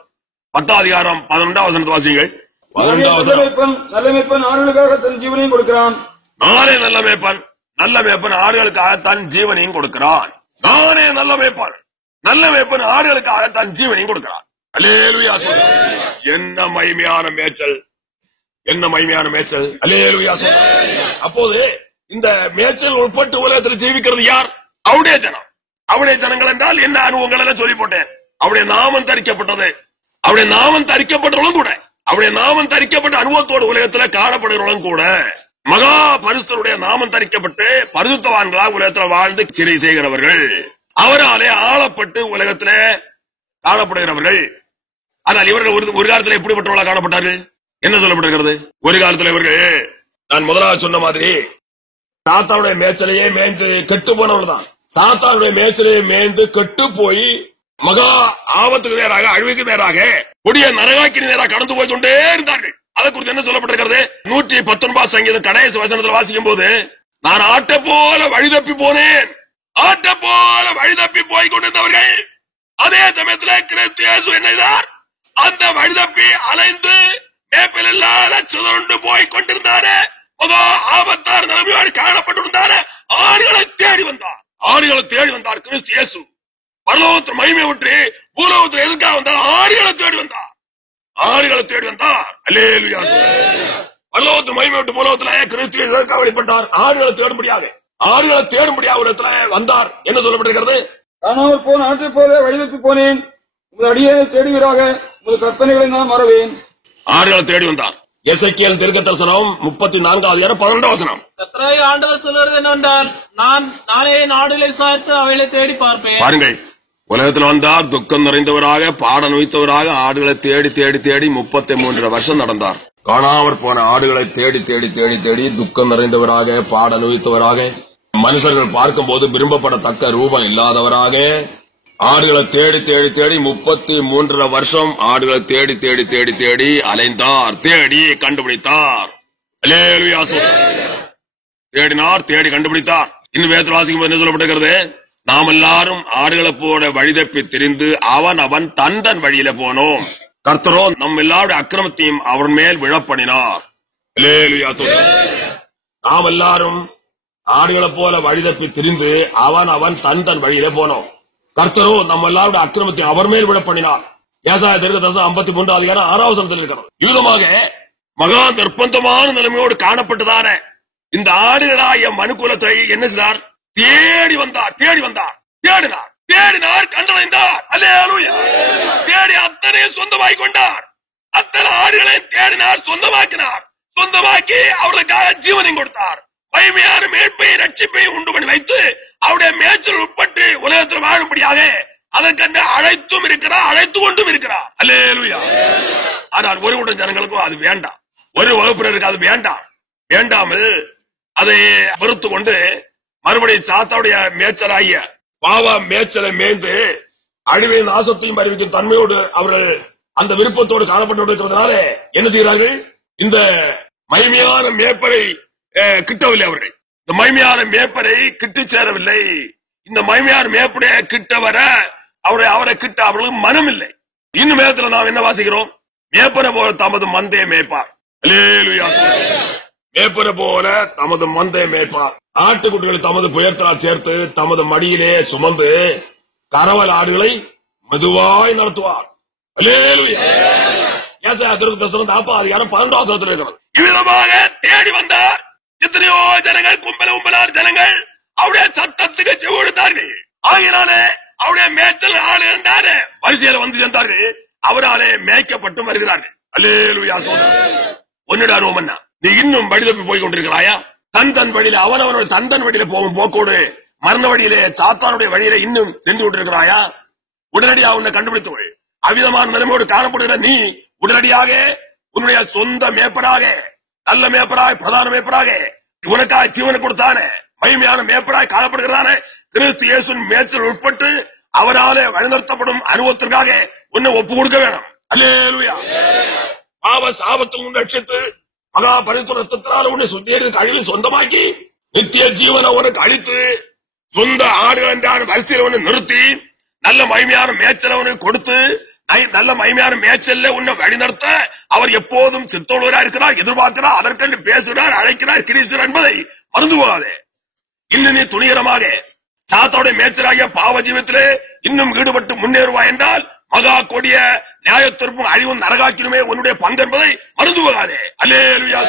10 அதிகாரம் 11ஆம் வசனத்தை வாசியுங்கள். 11ஆம் வசனம். நல்ல மேய்ப்பன் ஆடுகளுக்காக தன் ஜீவனையும் கொடுக்கிறான். நானே நல்ல மேய்ப்பன், நல்ல மேய்ப்பன் ஆடுகளுக்காக தன் ஜீவனையும் கொடுக்கிறான். நானே நல்ல மேய்ப்பன், நல்ல மேய்ப்பன் ஆடுகளுக்காக தன் ஜீவனையும் கொடுக்கிறான். அல்லேலூயா. என்ன மகிமையான மேய்ச்சல், என்ன மகிமையான மேய்ச்சல். அல்லேலூயா. அப்போது இந்த மேய்ச்சல் உட்பட்டு உலகத்தில் ஜீவிக்கிறது யார்? அவருடைய ஜனம். அவருடைய ஜனங்கள் என்றால் என்ன அனுபவங்கள் எல்லாம் சொல்லி போட்டேன். அவருடைய நாமம் தரிக்கப்பட்டது, அவருடைய நாமம் தரிக்கப்பட்டவர்களும் கூட, அவருடைய நாமம் தரிக்கப்பட்ட அனுபவத்தோடு உலகத்தில் காணப்படுகிறவர்களும் கூட, மகா பரிசுத்தருடைய நாமம் தரிக்கப்பட்டு பரிசுத்தவான்களாக உலகத்தில் வாழ்ந்து சிறை செய்கிறவர்கள், அவராலே ஆளப்பட்டு உலகத்திலே காணப்படுகிறவர்கள். ஆனால் இவர்கள் ஒரு காலத்தில் எப்படிப்பட்டவர்களாக காணப்பட்டார்கள்? என்ன சொல்லப்பட்டிருக்கிறது? ஒரு காலத்தில் இவர்கள், நான் முதலாக சொன்ன மாதிரி, சாத்தானுடைய மேய்ச்சலையே மேய்ந்து கெட்டு போனவர்கள் தான். சாத்தானுடைய மேய்ச்சலையே மேய்ந்து கெட்டு போய் மகா ஆபத்துக்கு நேராக, அழிவுக்கு நேராக, கொடிய நரகாக்கின் நேராக கடந்து போய் கொண்டே இருந்தார்கள். அதை குறித்து என்ன சொல்லப்பட்டிருக்கிறது? 119 சங்கீதம் கடைசி வசனத்தில் வாசிக்கும் போது, நான் ஆட்டை போல வழிதப்பி போனேன், ஆட்டை போல வழிதப்பி போய் கொண்டிருந்தவர்கள் அதே சமயத்தில் கிறிஸ்து இயேசு என்னைதார் அந்த வழிதப்பி அலைந்து மேய்ப்பல் இல்லாத சுதண்டு போய் கொண்டிருந்தாரு. மகா ஆபத்தார் நிலைமையோடு காணப்பட்டிருந்தாரு. ஆடுகளை தேடி வந்தார், ஆடுகளை தேடி வந்தார் கிறிஸ்து இயேசு. பரலோகத்தில் மகிமை விட்டு பூலோகத்தில் எதுக்காக வந்தார்? ஆடுகளை தேடி வந்தார், ஆடுகளை தேடி வந்தார். அல்லேலூயா. பரலோகத்தில் மகிமை விட்டு பூலோகத்தில் கிறிஸ்து எதற்காக வெளிப்பட்டார்? ஆடுகளை தேடும்படியாக, ஆடுகளை தேடும்படியாக வந்தார். என்ன சொல்லப்பட்டிருக்கிறது? காணாமல் போன ஆற்றை போல வழிதப்பி போனேன், உங்கள் அடியே தேடுவீராக, உங்கள் கற்பனைகளை நான் மறவேன். ஆடுகளை தேடி வந்தார். எசேக்கியேல் தீர்க்கதரிசனம் 34 அதிகாரம் 12 வசனம். கர்த்தராகிய ஆண்டவர் சொல்வது என்னவென்றால், நானே நாடுகளை சாய்த்து அவைகளை தேடி பார்ப்பேன். பாருங்கள், உலகத்தில் வந்தார், துக்கம் நிறைந்தவராக, பாட நுய்த்தவராக, ஆடுகளை தேடி தேடி தேடி 33 வருஷம் நடந்தார். காணாமற் போன ஆடுகளை தேடி தேடி தேடி தேடி துக்கம் நிறைந்தவராக, பாட நுய்த்தவராக, மனுஷர்கள் பார்க்கும் போது விரும்பப்படத்தக்க ரூபம் இல்லாதவராக, ஆடுகளை தேடி தேடி தேடி 33 வருஷம் ஆடுகளை தேடி தேடி தேடி தேடி அலைந்தார், தேடி கண்டுபிடித்தார். அல்லேலூயா. தேடினார், தேடி கண்டுபிடித்தார். இன்னும் வேதத்தில் வாசிக்கும் போது என்ன சொல்லப்பட்டிருக்கிறது? நாம் எல்லாரும் ஆடுகளை போல வழிதப்பி திரிந்து அவன் தன் வழியில போனோம், கர்த்தரோ நம் எல்லாருடைய அக்கிரமத்தையும் அவர் மேல் விழப்பண்ணினார். அல்லேலூயா. நாம் எல்லாரும் ஆடுகளை போல வழிதப்பி திரிந்து அவன் தன் வழியில போனோம், கர்த்தரோ நம்ம எல்லாருடைய அக்கிரமத்தை அவர் மேல் விட பண்ணினார். ஏசாயா தீர்க்கதரிசனம் 53 அதிகாரம் 6ஆம் வசனத்தில் இருக்கிறது. விதமாக மகா நிர்பந்தமான நிலைமையோடு காணப்பட்டதான இந்த ஆடுகளாகிய மனுக்குலத்தை என்ன செய்தார்? தேடி வந்தார், தேடி வந்தார், தேடினார், தேடினார், கண்டடைந்தார். அல்லேலூயா. தேடி அத்தனையும் சொந்தமாக்கி கொண்டார். அத்தனை ஆடுகளையும் தேடினார், சொந்தமாக்கினார். சொந்தமாக்கி அவர்களுக்காக ஜீவனையும் கொடுத்தார். மகிமையான மீட்பையும் ரட்சிப்பையும் உண்டு பண்ணி வைத்து அவருடைய மேய்ச்சல் உட்பட்டு உலகத்தில் வாழும்படியாக அதற்கென்று அழைத்தும் இருக்கிறார், அழைத்து கொண்டும் இருக்கிறார். அல்லேலூயா. ஆனால் ஒரு கூட்டம் ஜனங்களுக்கும் அது வேண்டாம், ஒரு வகுப்பினருக்கு அது வேண்டாம். வேண்டாமல் அதை வெறுத்து கொண்டு மறுபடியும் சாத்தாவுடைய மேய்ச்சலாகிய பாவ மேய்ச்சலை மேய்ந்து அழிவையும் நாசத்தையும் அறிவிக்கும் தன்மையோடு அவர்கள் அந்த விருப்பத்தோடு காணப்பட்டு இருக்கிறதுனால என்ன செய்கிறார்கள்? இந்த மகிமையான மேய்ப்பரை கிட்டவில்லை. அவர்கள் இந்த மகிமையான மேய்ப்பரை கிட்டு சேரவில்லை. இந்த மகிமையான மேய்ப்படைய கிட்ட வர அவரை கிட்ட அவர்களுக்கு மனம் இல்லை. இன்னும் மேலத்தில் நாம் என்ன வாசிக்கிறோம்? மேய்ப்பனை போல தமது மந்தையை மேய்ப்பார். அல்லேலூயா. மேய்ப்பனை போல தமது மந்தையை மேய்ப்பார். ஆட்டுக்குட்டிகளை தமது புயத்தினால் சேர்த்து தமது மடியிலே சுமந்து கரவல் ஆடுகளை மெதுவாய் நடத்துவார். அல்லேலூயா. ஏசாயா தீர்க்கதரிசனம் 40 அதிகாரம் 12ஆம் வசனத்தில் இருக்கிறது. இவ்விதமாக தேடி வந்தார். எத்தனையோ ஜனங்கள், கும்பலார் ஜனங்கள் அவருடைய சத்தத்துக்கு செவிடுத்தார்கள். ஆகினாலே அவருடைய மேய்ச்சல் ஆள் இருந்தாரு வரிசையில வந்து சேர்ந்தார்கள். அவராலே மேய்க்கப்பட்டு வருகிறார்கள். அல்லேலூயா. உன்னுடைய அனுபவம் என்ன? நீ இன்னும் வழி தப்பி போய் கொண்டிருக்கிறாயா? தன் வழியில அவனவனுடைய தன் வழியில போகும் போக்கோடு மரண வழியிலே சாத்தானுடைய வழியில இன்னும் சென்று கொண்டிருக்கிறாயா? உடனடியாக உன்னை கண்டுபிடித்து அவ்விதமான நிலைமையோடு காணப்படுகிற நீ உடனடியாக உன்னுடைய சொந்த மேய்ப்பராக, நல்ல மேய்ப்பராக, பிரதான மேய்ப்பராக, உனக்காக ஜீவனை கொடுத்தான மகிமையான மேய்ப்பராக காணப்படுகிறான கிறிஸ்து இயேசுவின் மேய்ச்சல் உட்பட்டு அவராலே வழிநடத்தப்படும் அனுபவத்திற்காக உன்னை ஒப்பு கொடுக்க வேணும். அல்லேலூயா. പാപ സാപത്തിൽ നിന്ന് രക്ഷിത്ത് മഹാപരിത്ര രക്തത്തിനാൽ ഉന്നെ ശുദ്ധീകരിച്ച് കഴിവ് സ്വന്തമാക്കി നിത്യജീവൻ അവനെ കഴിത്ത് സ്വന്തം ആടുകളെ വരിസയിൽ അവനെ നിർത്തി நல்ல மகிமையான மேய்ச்சல் அவனுக்கு கொடுத்து நல்ல மகிமையான மேய்ச்சல்ல உன்னை வழி நடத்த அவர் எப்போதும் சித்தோடுவரா இருக்கிறார், எதிர்பார்க்கிறார், அதற்கென்று பேசுகிறார், அழைக்கிறார், கிறிஸ்துவர் என்பதை மறந்து போகாதே. இன்னும் நீ துணிகரமாக சாத்தோட மேய்ச்சலாகிய பாவ ஜீவத்திலே இன்னும் ஈடுபட்டு முன்னேறுவாய் என்றால் மகா கொடிய நியாயத்திற்கும் அழிவும் நரகாக்கிலுமே உன்னுடைய பங்கு என்பதை மறந்து போகாதே. அல்லேலூயா.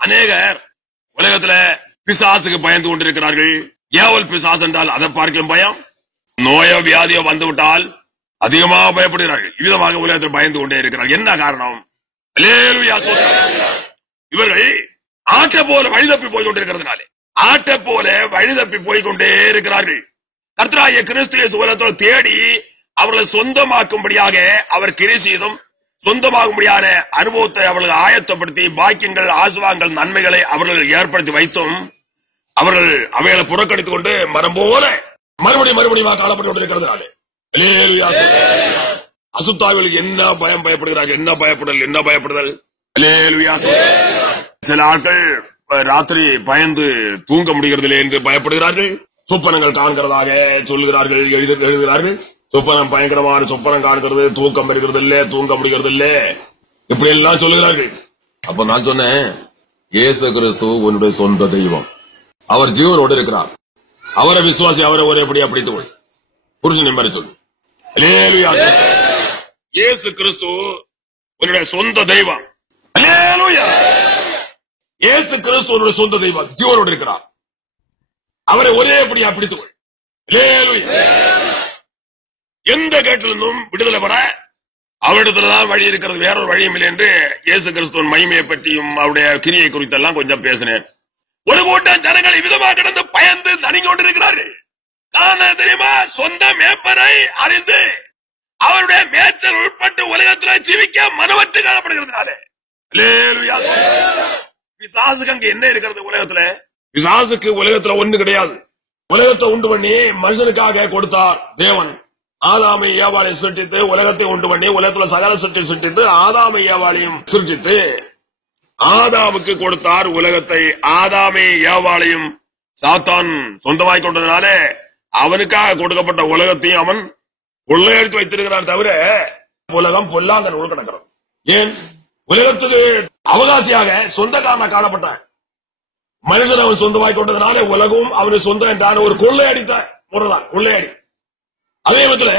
அநேகர் உலகத்துல பிசாசுக்கு பயந்து கொண்டிருக்கிறார்கள். ஏவல் பிசாசு என்றால் அதை பார்க்கும் பயம், நோயோ வியாதியோ வந்துவிட்டால் அதிகமாக பயப்படுகிறார்கள். இவ்விதமாக உலகத்தில் பயந்து கொண்டே இருக்கிறார்கள். என்ன காரணம்? அல்லேலூயா. இவர்கள் ஆட்டை போல வழிதப்பி போய் கொண்டிருக்கிறதுனாலே, ஆட்டை போல வழிதப்பி போய் கொண்டே இருக்கிறார்கள். கர்த்தராகிய கிறிஸ்து இயேசு உலகத்தோடு தேடி அவர்களை சொந்தமாக்கும்படியாக அவர் கிறிஸ்துவும் சொந்தமாகும்படியான அனுபவத்தை அவர்கள் ஆயத்தப்படுத்தி பாக்கியங்கள், ஆசீர்வாதங்கள், நன்மைகளை அவர்கள் ஏற்படுத்தி வைத்தும் அவர்கள் அவைகளை புறக்கணித்துக் கொண்டு மரம் போல மறுபடியும் காணப்பட்டு கொண்டிருக்கிறதுனாலே அசுத்தாவிகளுக்கு என்ன பயப்படுகிறார்கள், என்ன பயப்படுதல். சில ஆட்கள் ராத்திரி பயந்து தூங்க முடிகிறதில்லை என்று பயப்படுகிறார்கள். சொப்பனங்கள் காண்கிறதாக சொல்லுகிறார்கள், எழுதுகிறார்கள். சொப்பனம் பயங்கரமான சொப்பனம் காண்கிறது, தூக்கம் வருகிறது இல்ல, தூங்க முடிகிறது இல்ல, இப்படி எல்லாம் சொல்லுகிறார்கள். அப்ப நான் சொன்னேன், இயேசு கிறிஸ்து உன்னுடைய சொந்த தெய்வம், அவர் ஜீவனோடு இருக்கிறார், அவரை விசுவாசி, அவரை ஒரேபடியா பிடித்துக்கொள், புருஷன் மாதிரி சொல்லு. இயேசு கிறிஸ்து உன்னுடைய சொந்த தெய்வம். இயேசு கிறிஸ்து உன்னுடைய சொந்த தெய்வம், ஜீவனோடு இருக்கிறார், அவரை ஒரேபடியா பிடித்துக்கொள். எந்த கேட்டிலிருந்தும் விடுதலை பெற அவரிடத்துலதான் வழி இருக்கிறது, வேறொரு வழியும் இல்லை என்று இயேசு கிறிஸ்துவின் மகிமையை பற்றியும் அவருடைய கிரியை குறித்தெல்லாம் கொஞ்சம் பேசினேன். ஒரு கூட்டம் ஜனங்கள் விதமாக கிடந்து பயந்து நடுங்கி கொண்டிருக்கிறார்கள். நான் தெரியுமா, சொந்த மேய்ப்பரை அறிந்து அவருடைய மேய்ச்சல் உட்பட்டு உலகத்தில் ஜீவிக்க மனவற்று காணப்படுகிறதுனாலே. பிசாசுக்கு அங்க என்ன இருக்கிறது உலகத்துல? பிசாசுக்கு உலகத்துல ஒண்ணு கிடையாது. உலகத்தை உண்டு பண்ணி மனுஷனுக்காக கொடுத்தார் தேவன். ஆதாமை ஏவாளை சிருஷ்டித்து உலகத்தை உண்டு பண்ணி உலகத்துல சகல சிருஷ்டித்து ஆதாமை ஏவாளையும் சிருஷ்டித்து ஆதாமுக்கு கொடுத்தார் உலகத்தை. ஆதாமை ஏவாளையும் சாத்தான் சொந்தமாய் கொண்டதுனால அவனுக்காக கொடுக்கப்பட்ட உலகத்தையும் அவன் கொள்ளையடித்து வைத்திருக்கிறார். தவிர உலகம் பொல்லாங்கன் உள்கடக்கிறது. ஏன்? உலகத்துக்கு அவகாசியாக சொந்தக்காரன காணப்பட்ட மனுஷன் அவன் சொந்தமாய் கொண்டதுனால உலகம் அவனு சொந்தம் என்றான ஒரு கொள்ளையடித்த முறைதான் கொள்ளையடி. அதே விதத்துல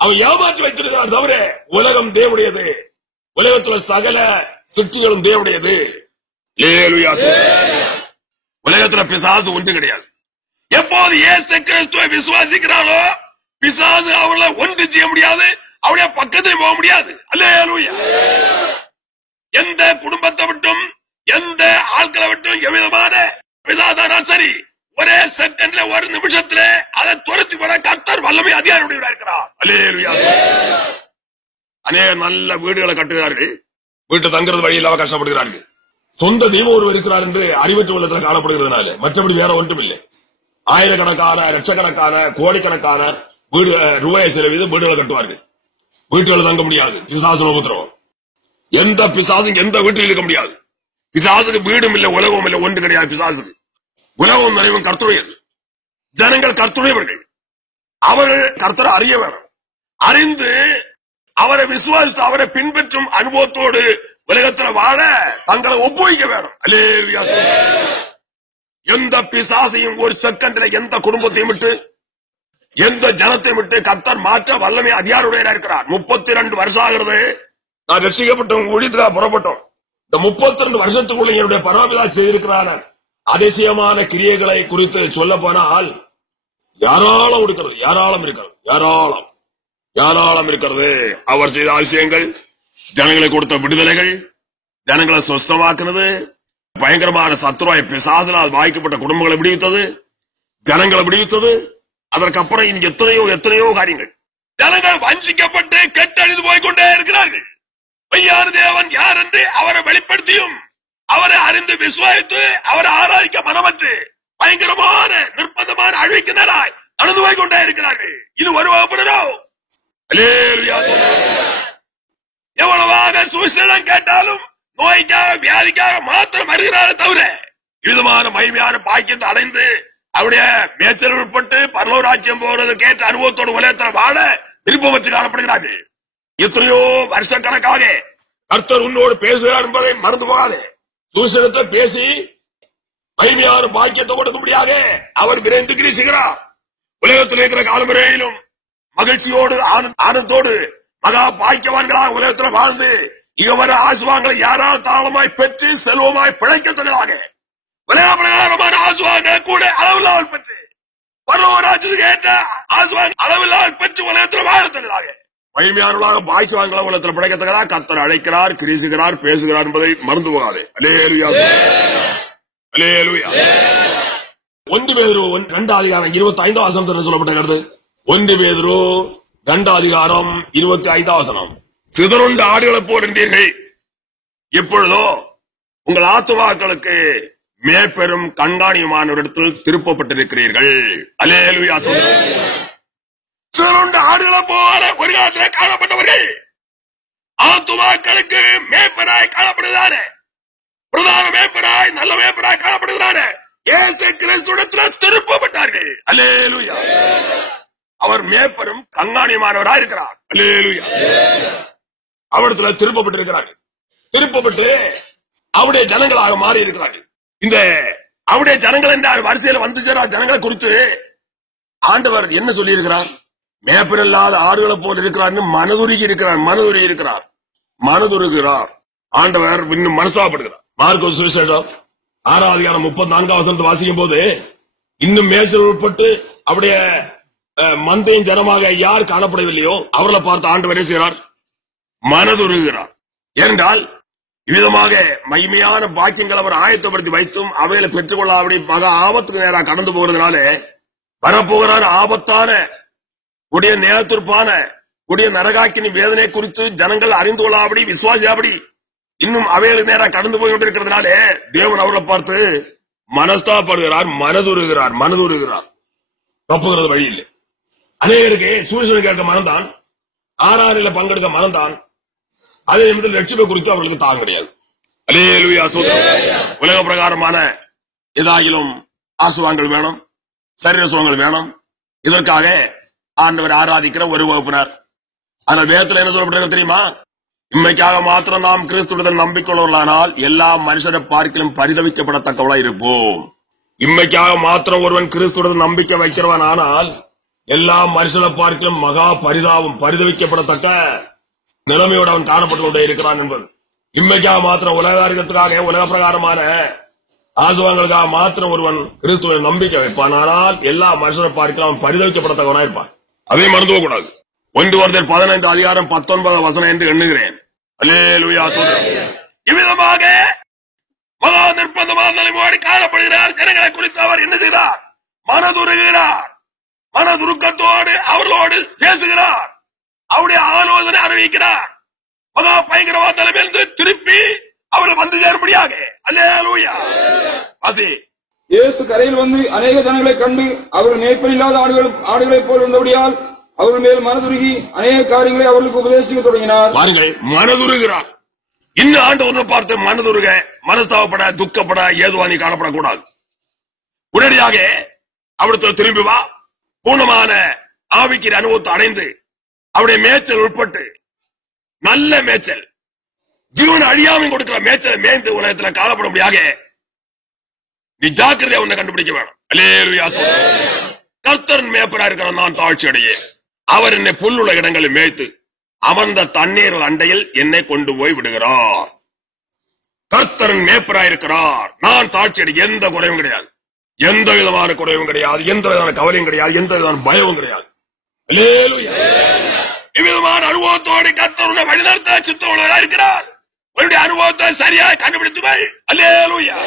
அவன் ஏமாற்றி வைத்திருக்கிறார். தவிர உலகம் தேவனுடையது, உலகத்துல சகல சிருஷ்டிகளும் தேவனுடையது. உலகத்துல பிசாசு ஒன்று கிடையாது. எப்போது இயேசு கிறிஸ்துவை விசுவாசிக்கிறாளோ பிசாசு அவளை ஒன்று செய்ய முடியாது, அவளுடைய பக்கத்தில் போக முடியாது. அல்லேலூயா. எந்த குடும்பத்தை விட்டும் எந்த ஆட்களை விட்டும் எவ்விதமான பிசாசானாலும் சரி, ஒரே செகண்ட்ல ஒரு நிமிஷத்துல அதை துரத்தி போட கர்த்தர் வல்லமை அதிகாரியுடையவராக இருக்கிறார். அல்லேலூயா. அநேக நல்ல வீடுகளை கட்டுகிறார்கள், வீட்டு தங்குறது வழி இல்லாம கஷ்டப்படுகிறார்கள். சொந்த தெய்வம் ஒருவர் இருக்கிறார் என்று அறிவற்ற உள்ளத்தில் காணப்படுகிறதுனால மற்றபடி வேற ஒன்றும் இல்லை. ஆயிரக்கணக்கான லட்சக்கணக்கான கோடிக்கணக்கான வீடு ரூபாயை செலவிது வீடுகளை கட்டுவார்கள். வீட்டுகளை தங்க முடியாது. பிசாசு உபத்திரவம். எந்த பிசாசும் எந்த வீட்டில் இருக்க முடியாது. பிசாசுக்கு வீடும் இல்லை, உலகம் இல்லை, ஒன்று கிடையாது. பிசாசுக்கு உலகம் நிறைவும் கர்த்தருடையது. ஜனங்கள் கர்த்தருடையவர்கள். அவர்கள் கர்த்தரை அறிய வேணும். அறிந்து அவரை விசுவாசித்து அவரை பின்பற்றும் அனுபவத்தோடு உலகத்தில் வாழ தங்களை ஒப்புவிக்க வேணும். அல்லேலூயா. எந்த பிசாசையும் ஒரு செகண்ட்ல எந்த குடும்பத்தையும் விட்டு எந்த ஜனத்தை விட்டு கர்த்தர் மாற்ற வல்லமை அதிகாரியுடையவராக இருக்கிறார். 32 வருஷம் ஆகிறது நான் ரட்சிக்கப்பட்டோம், ஊழியத்துக்காக புறப்பட்டோம். இந்த 32 வருஷத்துக்குள்ள என்னுடைய பரவாயில்லா செய்திருக்கிறான அதிசயமான கிரியைகளை குறித்து சொல்ல போனால் யாராலும் இருக்கிறது, யாராலும் இருக்கிறது, யாராலும் இருக்கிறது. அவர் செய்த அதிசயங்கள், ஜனங்களை கொடுத்த விடுதலைகள், ஜனங்களை சொஸ்தமாக்குனது, பயங்கரமான சத்துருவாய் பிசாசினால் வாய்க்கப்பட்ட குடும்பங்களை விடுவித்தது, ஜனங்களை விடுவித்தது. அதற்கப்புறம் இங்க எத்தனையோ காரியங்கள். ஜனங்கள் வஞ்சிக்கப்பட்டு கெட்டழிந்து போய்கொண்டே இருக்கிறார்கள். மெய்யான தேவன் யார் என்று அவரை வெளிப்படுத்தியும் அவரை அறிந்து விசுவாசித்து அவரை ஆராய்க்க மனமற்று பயங்கரமான நிர்பந்தமான அழிவுக்கு நேராய் நடந்து போய்கொண்டே இருக்கிறார்கள். இது ஒரு வகுப்பினரோ? அல்லேலூயா. எவ்வளவாக சுவிசேஷம் கேட்டாலும் நோய்க்காக வியாதிக்காக மாத்திரம் வருகிறாரே தவிர விதமான மகிமையான பாக்கியத்தை அடைந்து அவருடைய மேய்ச்சல் உட்பட்டு பரலோராஜ்யம் போறதுக்கு ஏற்ற அனுபவத்தோடு உலகத்தில் வாழ விருப்பம் வச்சு காணப்படுகிறார்கள். எத்தனையோ வருஷக்கணக்காக கர்த்தர் உன்னோடு பேசுகிறார் என்பதை மறந்து போகாது. சுவிசேஷத்தை பேசி மகிமையான பாக்கியத்தை கொடுக்கும்படியாக அவர் விரைந்து கிரீசுகிறார். உலகத்தில் இருக்கிற காலமுறையிலும் மகிழ்ச்சியோடு ஆனந்தத்தோடு மகா பாக்கியவான்களாக உலகத்தில் வாழ்ந்து இங்க வர ஆசுவாங்களை யாரால் தாளமாய் பெற்று செல்வமாய் பிழைக்கத்தக்கதாக உலக பிரகாரமான ஆசுவாங்களை கூட அளவில்லாமல் பெற்று பரலோகராஜ்யத்துக்கு ஏற்ற ஆசுவாங்க அளவில்லாமல் பெற்று உலகத்தில் வாழத்தக்கதாக மகிமையானவர்களாக பாக்கியவான்களாக உலகத்தில் பிழைக்கத்தக்கதாக கர்த்தர் அழைக்கிறார், கிரீசுகிறார், பேசுகிறார் என்பதை மறந்து போகாது. அல்லேலூயா, அல்லேலூயா. 1 பேதுரு 2 அதிகாரம் 25 வசனத்தில் சொல்லப்பட்டிருக்கிறது. 1 பேதுரு 2 அதிகாரம் 25 வசனம். சிதறுண்ட ஆடுகளைப் போல் இருந்தீர்கள், இப்பொழுதோ உங்கள் ஆத்துமாக்களுக்கு மேற்பெரும் கண்காணியமானவரிடத்தில் திருப்பப்பட்டிருக்கிறீர்கள். அல்லேலூயா. சிதறுண்ட ஆடுகளைப் போல ஒரு காலத்தில் காணப்பட்டவர்கள் ஆத்துமாக்களுக்கு மேற்பராய் காணப்படுகிறாரே, பிரதான மேற்பராய் நல்ல மேற்பராய் காணப்படுகிறாரே இயேசு கிறிஸ்துவிடத்தில் திருப்பப்பட்டார்கள். அல்லேலூயா. அவர் மேற்பெரும் கண்காணியமானவராய் இருக்கிறார். அல்லேலூயா. அவரிடத்தில் திருப்பப்பட்டிருக்கிறார்கள். திருப்பப்பட்டு அவருடைய ஜனங்களாக மாறி இருக்கிறார்கள். இந்த அவருடைய ஜனங்கள் என்ற வரிசையில் வந்து ஜனங்களை குறித்து ஆண்டவர் என்ன சொல்லி இருக்கிறார்? மேற்பெரில்லாத ஆடுகளை போல் இருக்கிறார், மனதுருகி இருக்கிறார், மனதுருகிறார். ஆண்டவர் இன்னும் மனசாப்படுகிறார். மார்க்கு சுவிசேஷம் 6 அதிகாரம் 34 வசனத்தை வாசிக்கும் போது இன்னும் மேய்ச்சல் உட்பட்டு அவருடைய மந்தையின் ஜனமாக யார் காணப்படவில்லையோ அவர்களை பார்த்து ஆண்டவர் என்ன செய்கிறார்? மனதுருகிறார். ஏனென்றால் இவ்விதமாக மகிமையான பாக்கியங்கள் அவர் ஆயத்தப்படுத்தி வைத்தும் அவைகளை பெற்றுக்கொள்ளாத மகா ஆபத்துக்கு நேராக கடந்து போகிறதுனால வரப்போகிறான ஆபத்தான உடைய நேரத்திற்பான உடைய நரகாக்கினி வேதனை குறித்து ஜனங்கள் அறிந்து கொள்ளாபடி விசுவாசியாபடி இன்னும் அவைகளுக்கு நேராக கடந்து போய் கொண்டிருக்கிறதுனாலே தேவன் அவர்களை பார்த்து மனஸ்தாப்படுகிறார், மனதுருகிறார். தப்புகிறது வழி இல்லை. அநேகருக்கு சுவிசேஷம் கேட்க மனம்தான், ஆராதனையில பங்கெடுக்க மனம்தான், அதே நிமிடத்தில் லட்சியம் குறித்து அவர்களுக்கு தாங்க கிடையாது. அல்லேலூயா. உலக பிரகாரமான ஏதாயிலும் ஆசுவாங்கள் வேணும், சரீர சுகங்கள் வேணும். இதற்காக ஆண்டவர் ஆராதிக்கிற ஒரு வகுப்பினர். ஆனால் வேதத்தில் என்ன சொல்லப்பட்டிருக்க தெரியுமா? இம்மைக்காக மாத்திரம் நாம் கிறிஸ்துவிடத்தில் நம்பிக்கொள்ளவர்களானால் எல்லா மனுஷரை பார்க்கிலும் பரிதவிக்கப்படத்தக்கவளா இருப்போம். இம்மைக்காக மாத்திரம் ஒருவன் கிறிஸ்துவிடத்தில் நம்பிக்கை வைக்கிறவன் ஆனால் எல்லா மனுஷரை பார்க்கிலும் மகா பரிதவிக்கப்படத்தக்க நிலைமையோடு அவன் காணப்பட்டு கொண்டே இருக்கிறான் என்பது. இம்மைக்காக மாத்திரம் உலகாரிகத்துக்காக உலக பிரகாரமான ஆசுவங்களுக்காக மாத்திரம் ஒருவன் கிறிஸ்துவை நம்பிக்கை வைப்பான், ஆனால் எல்லா மனுஷரை பார்க்கலாம் அவன் பரிதவிக்கப்படத்தக்கவனா இருப்பான். அதே மறந்து கூடாது. 1 Corinthians 15 அதிகாரம் 19 வசனம் என்று எண்ணுகிறேன். அல்லேலூயா. இவ்விதமாக மகா நிர்பந்தமான நிலைமையோடு காணப்படுகிறார். ஜனங்களை குறித்து அவர் என்ன செய்கிறார்? மனதுருகிறார். மனதுருக்கத்தோடு அவர்களோடு பேசுகிறார், அவருடைய ஆலோசனை அறிவிக்கிறார். மகா பயங்கரவாத நிலைமையிலிருந்து திருப்பி அவர்கள் வந்து சேரும்படியாக. அல்லேலூயா. வாசி. இயேசு கரையில் வந்து அநேக ஜனங்களை கண்டு அவர்கள் மேய்ப்பனில்லாத ஆடுகளைப் போல் இருந்தபடியால் அவர்கள் மேல் மனதுருகி அநேக காரியங்களை அவர்களுக்கு உபதேசிக்க தொடங்கினார். பாருங்கள், மனதுருகிறார். இன்னும் ஆண்டவரை பார்த்து மனதுருக, மனஸ்தாபப்பட, துக்கப்பட, ஏதுவானி காணப்படக்கூடாது. உடனடியாக அவரிடத்தில் திரும்பி வா, பூர்ணமான ஆவிக்கிற அனுபவத்தை அடைந்து அவருடைய மேய்ச்சல் உட்பட்டு நல்ல மேய்ச்சல், ஜீவன் அழியாமை கொடுக்கிற மேய்ச்சலை மேய்ந்து உலகத்தில் காணப்படும்படியாக நீ ஜாக்கிரதையா உன்னை கண்டுபிடிக்க வேணும். அல்லேலூயா. கர்த்தர் மேய்ப்பராக இருக்கிற நான் தாழ்ச்சி அடையேன். அவர் என்னை புல்லுள்ள இடங்களில் மேய்த்து அமர்ந்த தண்ணீர் அண்டையில் என்னை கொண்டு போய் விடுகிறார். கர்த்தரின் மேய்ப்பராக இருக்கிறார். நான் தாழ்ச்சி அடைய எந்த குறைவும் கிடையாது, எந்த விதமான குறைவும் கிடையாது, எந்த விதமான கவலையும் கிடையாது, எந்த விதமான பயமும் கிடையாது. அல்லேலூயா. இவ்விதமான அனுபவத்தோடு கர்த்தருடைய வழிநடத்த சித்தமுள்ளவராக இருக்கிறார். உன்னுடைய அனுபவத்தை சரியாக கண்டுபிடித்துவை. அல்லேலூயா.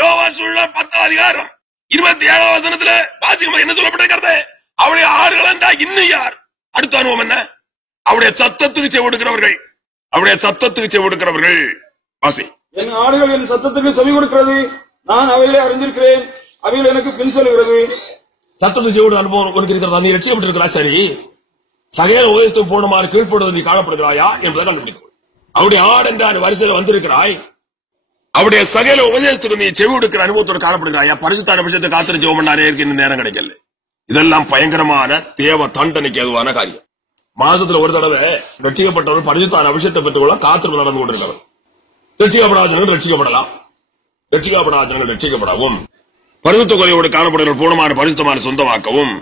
யோவான் சுவிசேஷம் 10 அதிகாரம் 27 வசனத்துல வாசிக்கும் என்ன சொல்லப்பட்டிருக்கிறது? அவருடைய ஆடுகள் என்றா இன்னும் யார்? அடுத்த அனுபவம் என்ன? அவருடைய சத்தத்துக்கு செவிடுக்கிறவர்கள், அவருடைய சத்தத்துக்கு செவிடுக்கிறவர்கள். வாசி. என் ஆடுகள் என் சத்தத்துக்கு செவி கொடுக்கிறது, நான் அவைகளை அறிந்திருக்கிறேன், அவைகள் எனக்கு பின் செல்கிறது. சத்தத்துக்கு செவிடு அனுபவம் இருக்கிறதா? நீ ரட்சிக்கப்பட்டிருக்கிறா, சரி. சகல உபதேசத்துக்கு பூர்ணமான கீழ்ப்படுவது நீ காணப்படுகிறாயா என்பதை கண்டுபிடிக்கும். அவருடைய ஆடு என்ற வரிசையில் வந்திருக்கிறாய், அவருடைய சகல உபதேசத்துக்கு நீ செவி கொடுக்கிற அனுபவத்தோடு காணப்படுகிறாயா? பரிசுத்தான விஷயத்தை காத்திரு ஜெபம் பண்ணாரே இருக்க நேரம் கிடைக்கல. இதெல்லாம் பயங்கரமான தேவ தண்டனைக்கு எதுவான காரியம். மாசத்துல ஒரு தடவை ரட்சிக்கப்பட்டவர் பரிசுத்தான அபிஷேகத்தை பெற்றுக்கொள்ள காத்திருப்பு நடந்து கொண்டிருக்கிறவர். ரட்சிக்கப்படாதவர்கள் ரட்சிக்கப்படலாம், ரட்சிக்கப்படாதவர்கள் ரட்சிக்கப்படவும், பரிசுத்த குறையோடு காணப்படுகிற பூர்ணமான பரிசுத்தமான சொந்தமாக்கவும்,